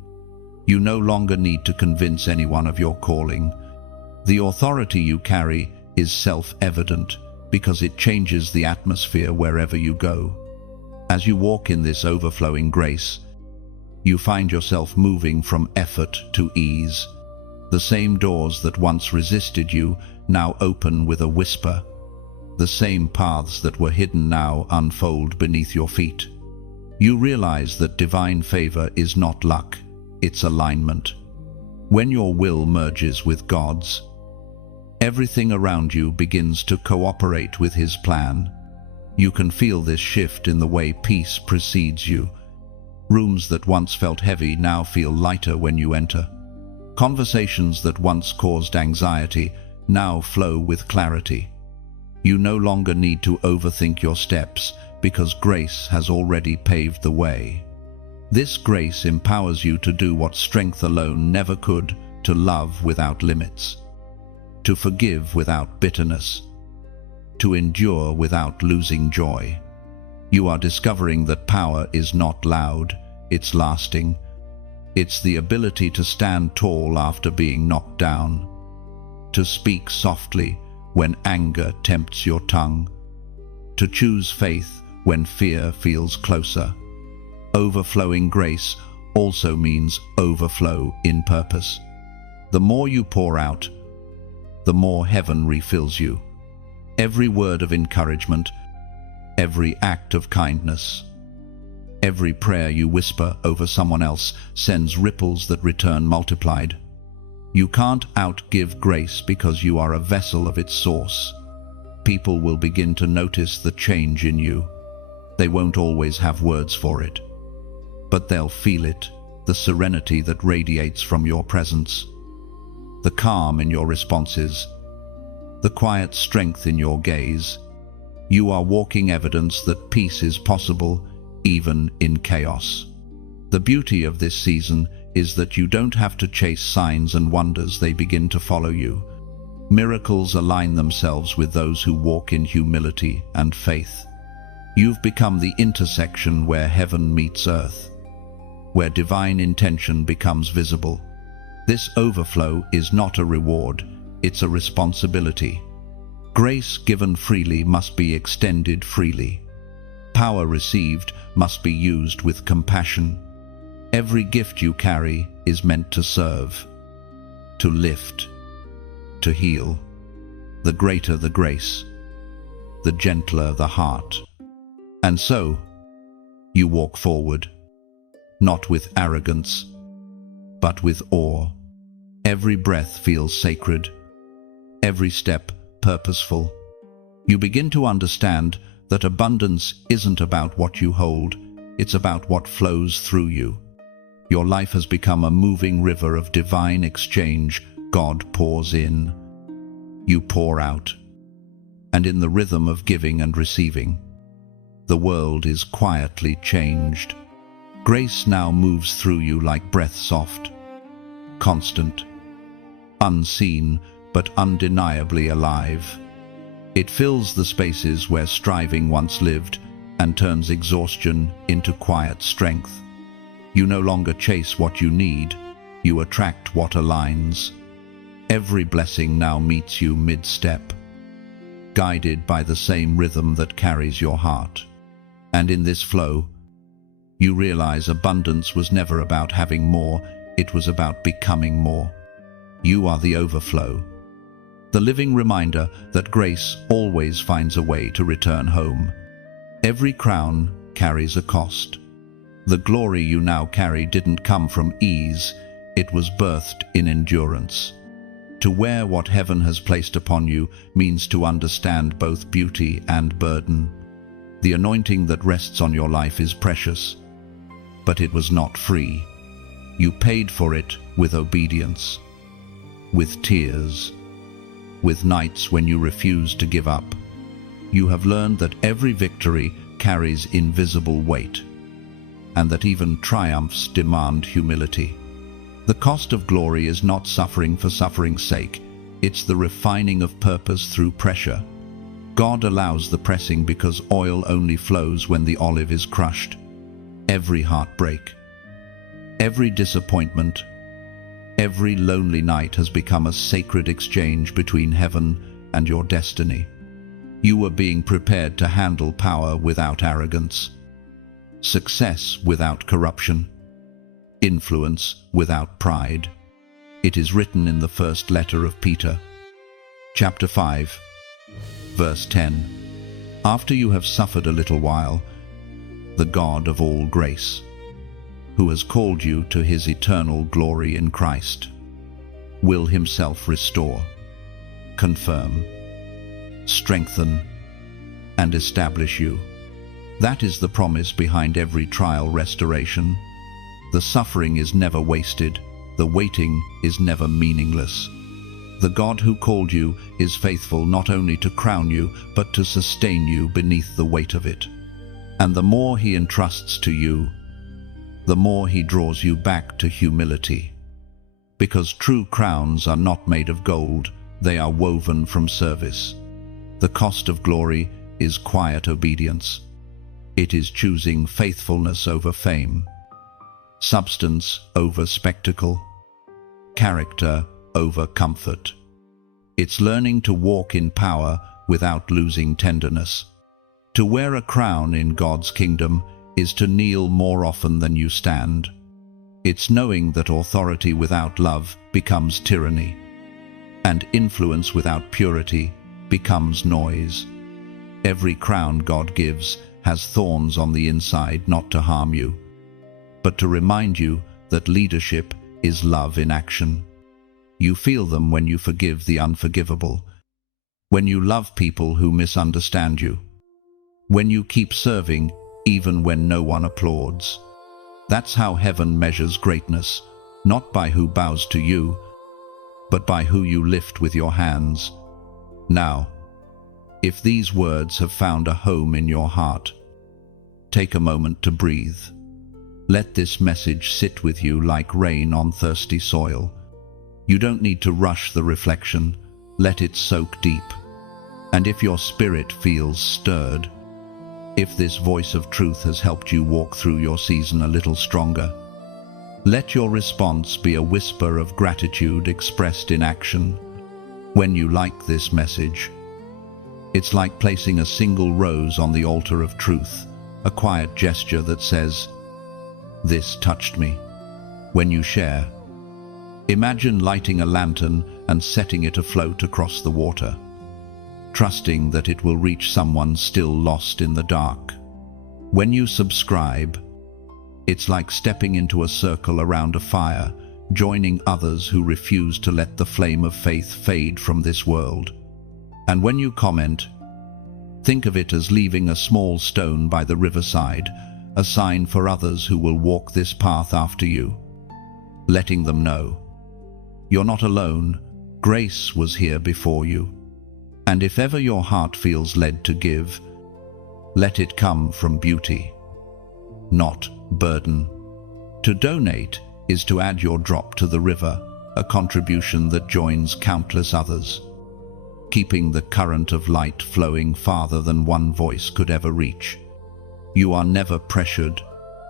You no longer need to convince anyone of your calling. The authority you carry is self-evident because it changes the atmosphere wherever you go. As you walk in this overflowing grace, you find yourself moving from effort to ease. The same doors that once resisted you now open with a whisper. The same paths that were hidden now unfold beneath your feet. You realize that divine favor is not luck, it's alignment. When your will merges with God's, everything around you begins to cooperate with His plan. You can feel this shift in the way peace precedes you. Rooms that once felt heavy now feel lighter when you enter. Conversations that once caused anxiety now flow with clarity. You no longer need to overthink your steps because grace has already paved the way. This grace empowers you to do what strength alone never could, to love without limits, to forgive without bitterness, to endure without losing joy. You are discovering that power is not loud, it's lasting. It's the ability to stand tall after being knocked down, to speak softly when anger tempts your tongue, to choose faith when fear feels closer. Overflowing grace also means overflow in purpose. The more you pour out, the more heaven refills you. Every word of encouragement, every act of kindness, every prayer you whisper over someone else sends ripples that return multiplied. You can't outgive grace because you are a vessel of its source. People will begin to notice the change in you. They won't always have words for it, but they'll feel it, the serenity that radiates from your presence, the calm in your responses, the quiet strength in your gaze. You are walking evidence that peace is possible even in chaos. The beauty of this season is that you don't have to chase signs and wonders, they begin to follow you. Miracles align themselves with those who walk in humility and faith. You've become the intersection where heaven meets earth, where divine intention becomes visible. This overflow is not a reward, it's a responsibility. Grace given freely must be extended freely. Power received must be used with compassion. Every gift you carry is meant to serve, to lift, to heal. The greater the grace, the gentler the heart. And so, you walk forward, not with arrogance, but with awe. Every breath feels sacred, every step purposeful. You begin to understand that abundance isn't about what you hold, it's about what flows through you. Your life has become a moving river of divine exchange. God pours in, you pour out, and in the rhythm of giving and receiving, the world is quietly changed. Grace now moves through you like breath, soft, constant, unseen, but undeniably alive. It fills the spaces where striving once lived and turns exhaustion into quiet strength. You no longer chase what you need, you attract what aligns. Every blessing now meets you mid-step, guided by the same rhythm that carries your heart. And in this flow, you realize abundance was never about having more, it was about becoming more. You are the overflow, the living reminder that grace always finds a way to return home. Every crown carries a cost. The glory you now carry didn't come from ease, it was birthed in endurance. To wear what heaven has placed upon you means to understand both beauty and burden. The anointing that rests on your life is precious, but it was not free. You paid for it with obedience, with tears, with nights when you refused to give up. You have learned that every victory carries invisible weight, and that even triumphs demand humility. The cost of glory is not suffering for suffering's sake, it's the refining of purpose through pressure. God allows the pressing because oil only flows when the olive is crushed. Every heartbreak, every disappointment, every lonely night has become a sacred exchange between heaven and your destiny. You are being prepared to handle power without arrogance, success without corruption, influence without pride. It is written in the first letter of Peter, chapter 5, verse 10. After you have suffered a little while, the God of all grace, who has called you to his eternal glory in Christ, will himself restore, confirm, strengthen, and establish you. That is the promise behind every trial restoration. The suffering is never wasted, the waiting is never meaningless. The God who called you is faithful not only to crown you, but to sustain you beneath the weight of it. And the more he entrusts to you, the more he draws you back to humility. because true crowns are not made of gold, they are woven from service. The cost of glory is quiet obedience. It is choosing faithfulness over fame, substance over spectacle, character over comfort. It's learning to walk in power without losing tenderness. To wear a crown in God's kingdom is to kneel more often than you stand. It's knowing that authority without love becomes tyranny, and influence without purity becomes noise. Every crown God gives has thorns on the inside, not to harm you, but to remind you that leadership is love in action. You feel them when you forgive the unforgivable, when you love people who misunderstand you, when you keep serving even when no one applauds. That's how heaven measures greatness, not by who bows to you, but by who you lift with your hands. Now, if these words have found a home in your heart, take a moment to breathe. Let this message sit with you like rain on thirsty soil. You don't need to rush the reflection. Let it soak deep. And if your spirit feels stirred, if this voice of truth has helped you walk through your season a little stronger, let your response be a whisper of gratitude expressed in action. When you like this message, it's like placing a single rose on the altar of truth, a quiet gesture that says, "This touched me." When you share, imagine lighting a lantern and setting it afloat across the water, trusting that it will reach someone still lost in the dark. When you subscribe, it's like stepping into a circle around a fire, joining others who refuse to let the flame of faith fade from this world. And when you comment, think of it as leaving a small stone by the riverside, a sign for others who will walk this path after you, letting them know you're not alone. Grace was here before you. And if ever your heart feels led to give, let it come from beauty, not burden. To donate is to add your drop to the river, a contribution that joins countless others, keeping the current of light flowing farther than one voice could ever reach. You are never pressured,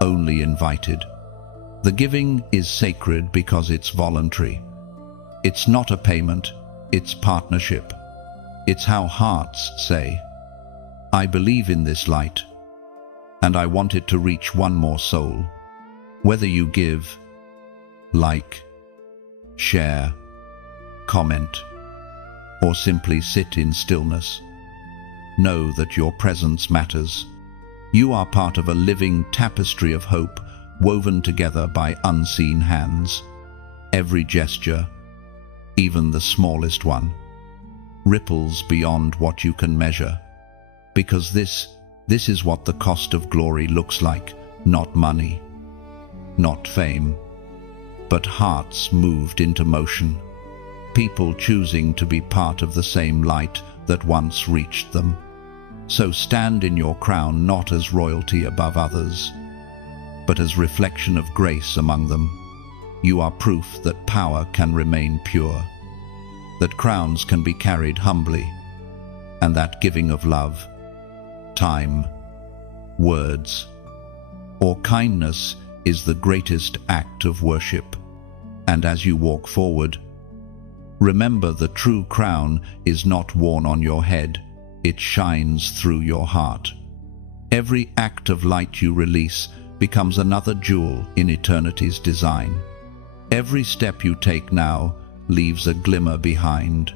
only invited. The giving is sacred because it's voluntary. It's not a payment, it's partnership. It's how hearts say, "I believe in this light, and I want it to reach one more soul." Whether you give, like, share, comment, or simply sit in stillness, know that your presence matters. You are part of a living tapestry of hope woven together by unseen hands. Every gesture, even the smallest one, ripples beyond what you can measure. Because this is what the cost of glory looks like, not money, not fame, but hearts moved into motion, people choosing to be part of the same light that once reached them. So stand in your crown not as royalty above others, but as reflection of grace among them. You are proof that power can remain pure, that crowns can be carried humbly, and that giving of love, time, words, or kindness is the greatest act of worship. And as you walk forward, remember the true crown is not worn on your head, it shines through your heart. Every act of light you release becomes another jewel in eternity's design. Every step you take now leaves a glimmer behind,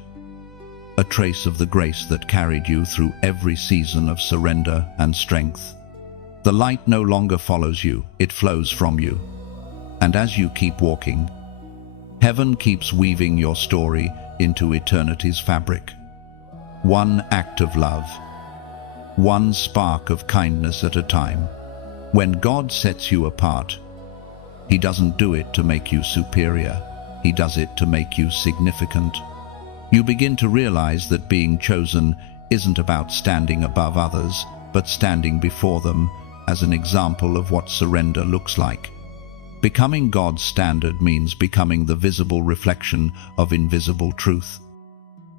a trace of the grace that carried you through every season of surrender and strength. The light no longer follows you, it flows from you. And as you keep walking, heaven keeps weaving your story into eternity's fabric. One act of love, one spark of kindness at a time. When God sets you apart, He doesn't do it to make you superior. He does it to make you significant. You begin to realize that being chosen isn't about standing above others, but standing before them as an example of what surrender looks like. Becoming God's standard means becoming the visible reflection of invisible truth,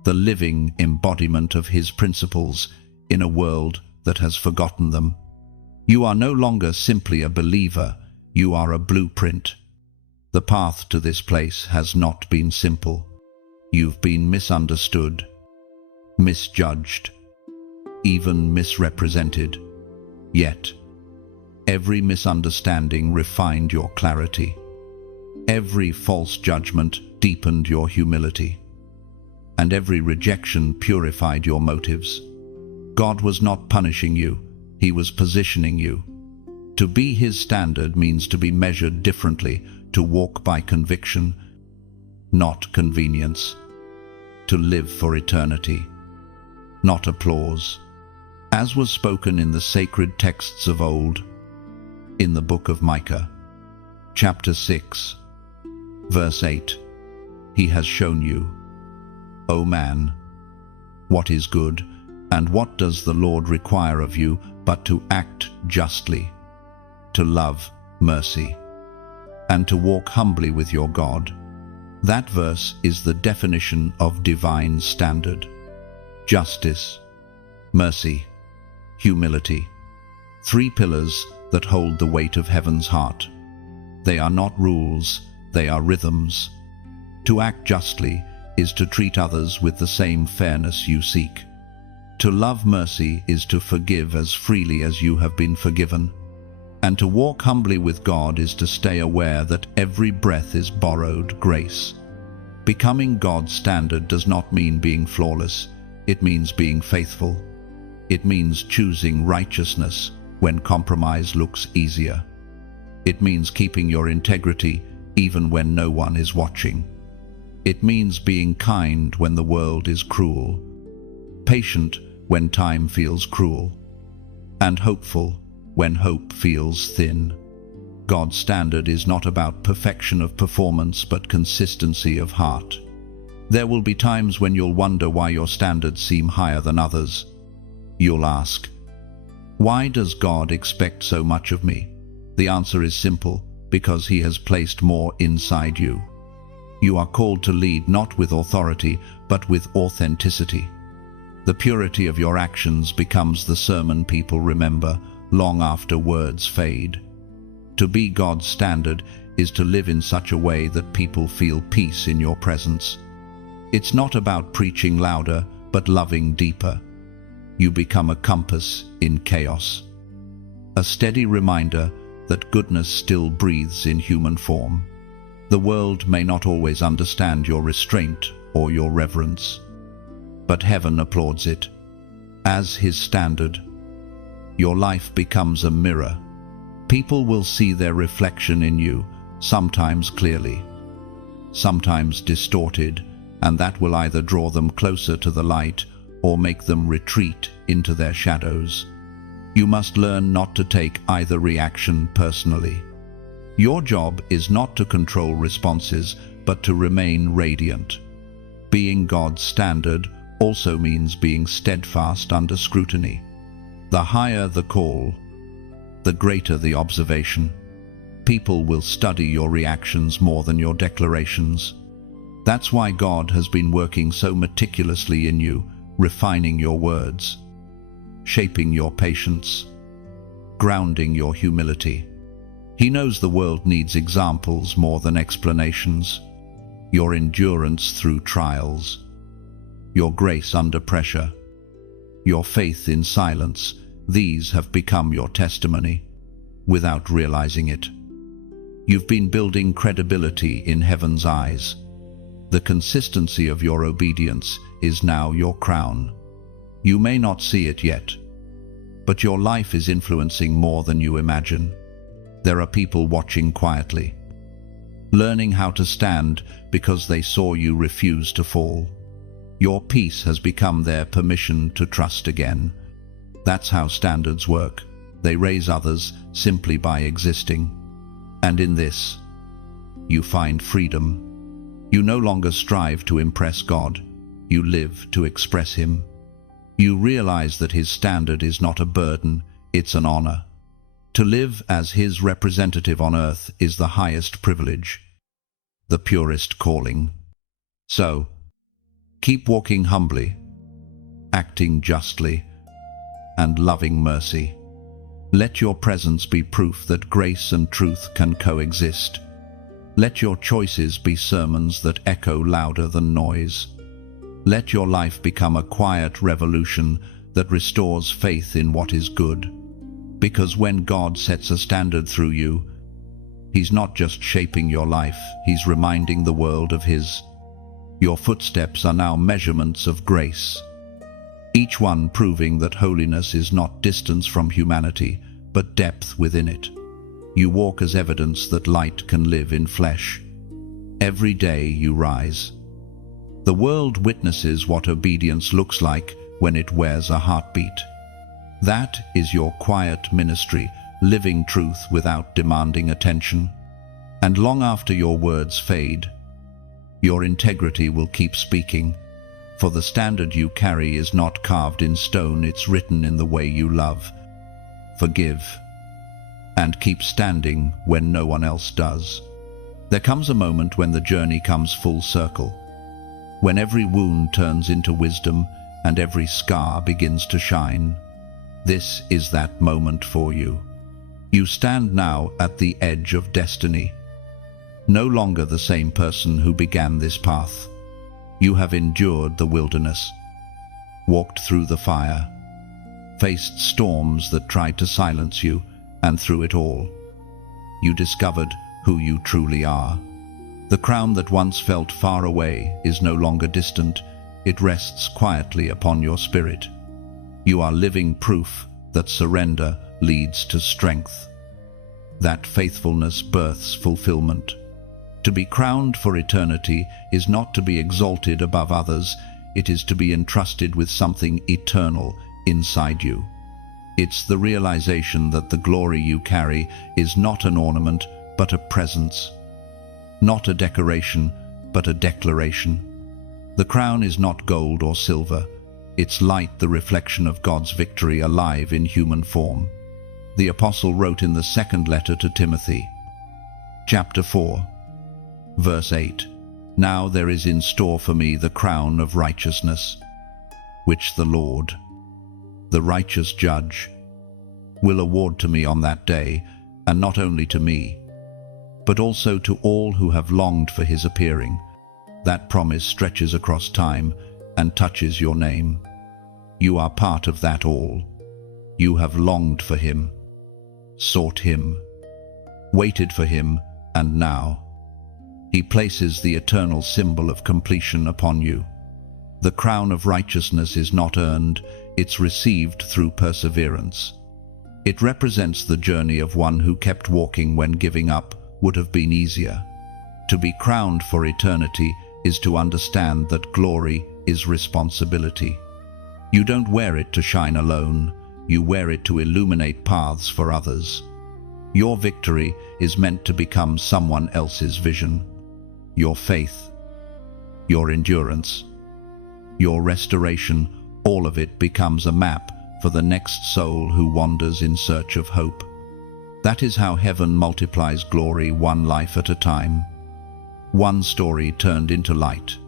the living embodiment of His principles in a world that has forgotten them. You are no longer simply a believer, you are a blueprint. The path to this place has not been simple. You've been misunderstood, misjudged, even misrepresented. Yet, every misunderstanding refined your clarity. Every false judgment deepened your humility. And every rejection purified your motives. God was not punishing you, He was positioning you. To be His standard means to be measured differently, to walk by conviction, not convenience. To live for eternity, not applause. As was spoken in the sacred texts of old, in the book of Micah, chapter 6, verse 8, He has shown you, O man, what is good, and what does the Lord require of you but to act justly, to love mercy, and to walk humbly with your God. That verse is the definition of divine standard. Justice, mercy, humility. 3 pillars that hold the weight of heaven's heart. They are not rules, they are rhythms. To act justly is to treat others with the same fairness you seek. To love mercy is to forgive as freely as you have been forgiven. And to walk humbly with God is to stay aware that every breath is borrowed grace. Becoming God's standard does not mean being flawless, it means being faithful. It means choosing righteousness when compromise looks easier. It means keeping your integrity even when no one is watching. It means being kind when the world is cruel, patient when time feels cruel, and hopeful when hope feels thin. God's standard is not about perfection of performance but consistency of heart. There will be times when you'll wonder why your standards seem higher than others. You'll ask, why does God expect so much of me? The answer is simple, because He has placed more inside you. You are called to lead not with authority, but with authenticity. The purity of your actions becomes the sermon people remember long after words fade. To be God's standard is to live in such a way that people feel peace in your presence. It's not about preaching louder, but loving deeper. You become a compass in chaos, a steady reminder that goodness still breathes in human form. The world may not always understand your restraint or your reverence, but heaven applauds it. As His standard, your life becomes a mirror. People will see their reflection in you, sometimes clearly, sometimes distorted, and that will either draw them closer to the light or make them retreat into their shadows. You must learn not to take either reaction personally. Your job is not to control responses, but to remain radiant. Being God's standard also means being steadfast under scrutiny. The higher the call, the greater the observation. People will study your reactions more than your declarations. That's why God has been working so meticulously in you, refining your words, shaping your patience, grounding your humility. He knows the world needs examples more than explanations. Your endurance through trials, your grace under pressure, your faith in silence, these have become your testimony without realizing it. You've been building credibility in heaven's eyes. The consistency of your obedience is now your crown. You may not see it yet, but your life is influencing more than you imagine. There are people watching quietly, learning how to stand because they saw you refuse to fall. Your peace has become their permission to trust again. That's how standards work. They raise others simply by existing. And in this, you find freedom. You no longer strive to impress God. You live to express Him. You realize that His standard is not a burden, it's an honor. To live as his representative on earth is the highest privilege, the purest calling. So, keep walking humbly, acting justly, and loving mercy. Let your presence be proof that grace and truth can coexist. Let your choices be sermons that echo louder than noise. Let your life become a quiet revolution that restores faith in what is good. Because when God sets a standard through you, He's not just shaping your life, He's reminding the world of His. Your footsteps are now measurements of grace, each one proving that holiness is not distance from humanity, but depth within it. You walk as evidence that light can live in flesh. Every day you rise. The world witnesses what obedience looks like when it wears a heartbeat. That is your quiet ministry, living truth without demanding attention. And long after your words fade, your integrity will keep speaking, for the standard you carry is not carved in stone, it's written in the way you love, forgive, and keep standing when no one else does. There comes a moment when the journey comes full circle, when every wound turns into wisdom and every scar begins to shine. This is that moment for you. You stand now at the edge of destiny. No longer the same person who began this path. You have endured the wilderness, walked through the fire, faced storms that tried to silence you, and through it all, you discovered who you truly are. The crown that once felt far away is no longer distant. It rests quietly upon your spirit. You are living proof that surrender leads to strength, that faithfulness births fulfillment. To be crowned for eternity is not to be exalted above others, it is to be entrusted with something eternal inside you. It's the realization that the glory you carry is not an ornament, but a presence. Not a decoration, but a declaration. The crown is not gold or silver. It's light, the reflection of God's victory alive in human form. The apostle wrote in the second letter to Timothy, chapter 4, verse 8, "Now there is in store for me the crown of righteousness, which the Lord, the righteous judge, will award to me on that day, and not only to me, but also to all who have longed for his appearing." That promise stretches across time and touches your name. You are part of that all. You have longed for him, sought him, waited for him, and now he places the eternal symbol of completion upon you. The crown of righteousness is not earned, it's received through perseverance. It represents the journey of one who kept walking when giving up would have been easier. To be crowned for eternity is to understand that glory is responsibility. You don't wear it to shine alone, you wear it to illuminate paths for others. Your victory is meant to become someone else's vision. Your faith, your endurance, your restoration, all of it becomes a map for the next soul who wanders in search of hope. That is how heaven multiplies glory, one life at a time, one story turned into light.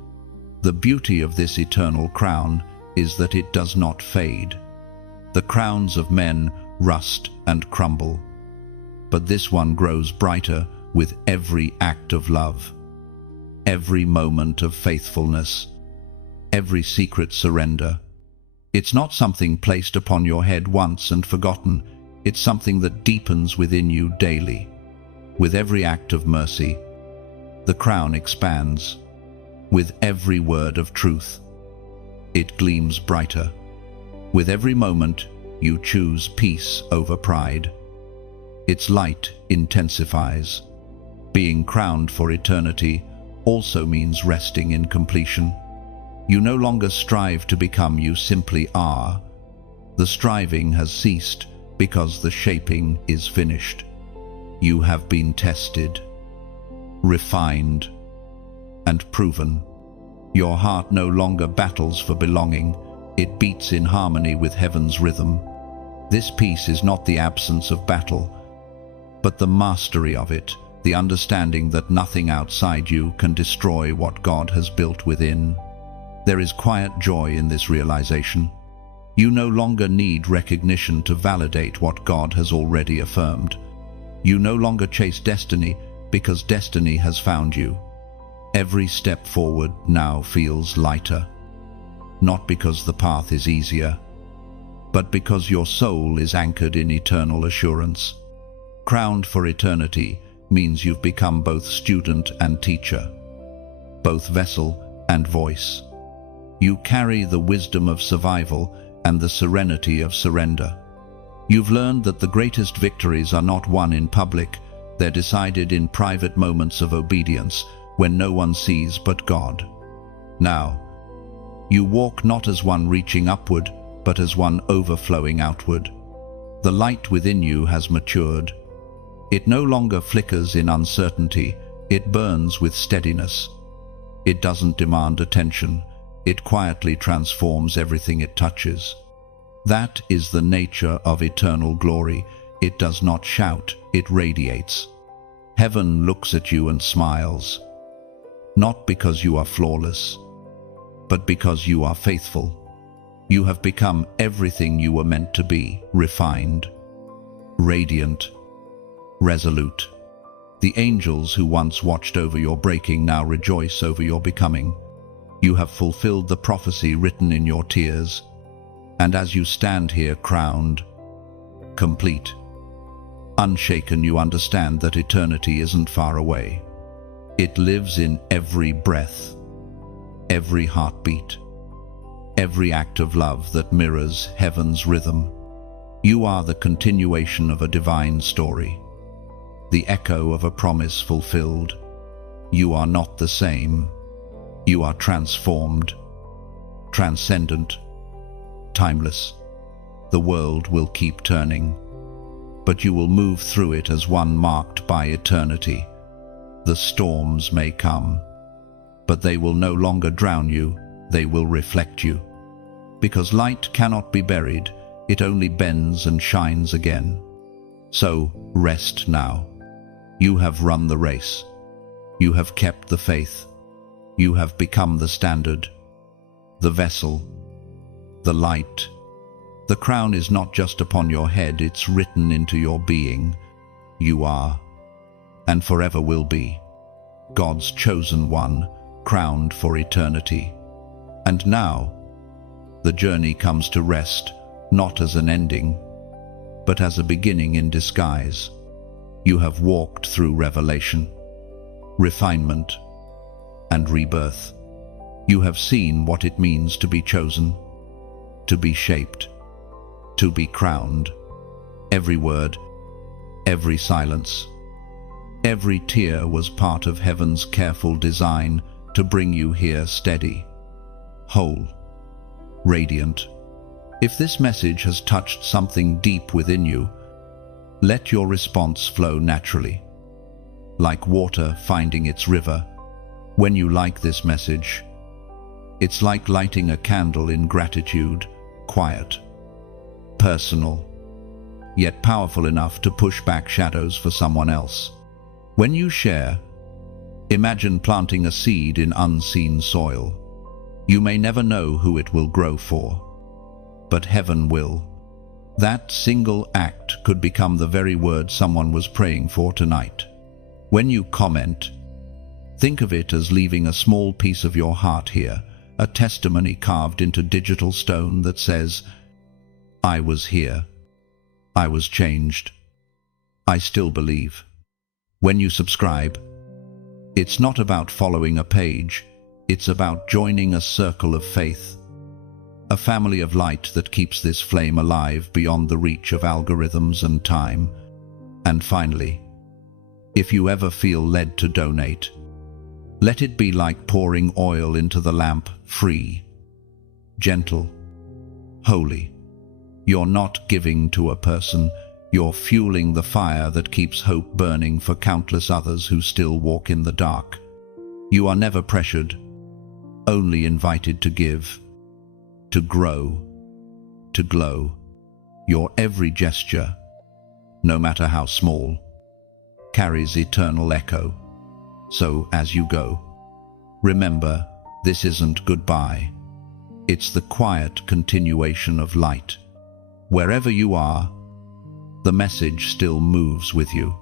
The beauty of this eternal crown is that it does not fade. The crowns of men rust and crumble, but this one grows brighter with every act of love, every moment of faithfulness, every secret surrender. It's not something placed upon your head once and forgotten. It's something that deepens within you daily. With every act of mercy, the crown expands. With every word of truth, it gleams brighter. With every moment, you choose peace over pride. Its light intensifies. Being crowned for eternity also means resting in completion. You no longer strive to become, you simply are. The striving has ceased because the shaping is finished. You have been tested, refined, and proven. Your heart no longer battles for belonging, it beats in harmony with heaven's rhythm. This peace is not the absence of battle, but the mastery of it, the understanding that nothing outside you can destroy what God has built within. There is quiet joy in this realization. You no longer need recognition to validate what God has already affirmed. You no longer chase destiny because destiny has found you. Every step forward now feels lighter, not because the path is easier, but because your soul is anchored in eternal assurance. Crowned for eternity means you've become both student and teacher, both vessel and voice. You carry the wisdom of survival and the serenity of surrender. You've learned that the greatest victories are not won in public, they're decided in private moments of obedience when no one sees but God. Now, you walk not as one reaching upward, but as one overflowing outward. The light within you has matured. It no longer flickers in uncertainty, it burns with steadiness. It doesn't demand attention, it quietly transforms everything it touches. That is the nature of eternal glory. It does not shout, it radiates. Heaven looks at you and smiles, not because you are flawless, but because you are faithful. You have become everything you were meant to be, refined, radiant, resolute. The angels who once watched over your breaking now rejoice over your becoming. You have fulfilled the prophecy written in your tears, and as you stand here crowned, complete, unshaken, you understand that eternity isn't far away. It lives in every breath, every heartbeat, every act of love that mirrors heaven's rhythm. You are the continuation of a divine story, the echo of a promise fulfilled. You are not the same. You are transformed, transcendent, timeless. The world will keep turning, but you will move through it as one marked by eternity. The storms may come, but they will no longer drown you, they will reflect you. Because light cannot be buried, it only bends and shines again. So rest now. You have run the race. You have kept the faith. You have become the standard, the vessel, the light. The crown is not just upon your head, it's written into your being. You are, and forever will be, God's chosen one, crowned for eternity. And now, the journey comes to rest, not as an ending, but as a beginning in disguise. You have walked through revelation, refinement, and rebirth. You have seen what it means to be chosen, to be shaped, to be crowned. Every word, every silence, every tear was part of heaven's careful design to bring you here steady, whole, radiant. If this message has touched something deep within you, let your response flow naturally, like water finding its river. When you like this message, it's like lighting a candle in gratitude, quiet, personal, yet powerful enough to push back shadows for someone else. When you share, imagine planting a seed in unseen soil. You may never know who it will grow for, but heaven will. That single act could become the very word someone was praying for tonight. When you comment, think of it as leaving a small piece of your heart here, a testimony carved into digital stone that says, I was here. I was changed. I still believe. When you subscribe, it's not about following a page, it's about joining a circle of faith, a family of light that keeps this flame alive beyond the reach of algorithms and time. And finally, if you ever feel led to donate, let it be like pouring oil into the lamp, free, gentle, holy. You're not giving to a person, you're fueling the fire that keeps hope burning for countless others who still walk in the dark. You are never pressured, only invited to give, to grow, to glow. Your every gesture, no matter how small, carries eternal echo. So, as you go, remember, this isn't goodbye. It's the quiet continuation of light. Wherever you are, the message still moves with you.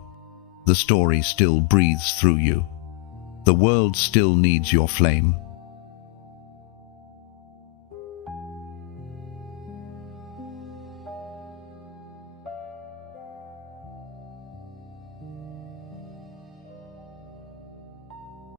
The story still breathes through you. The world still needs your flame.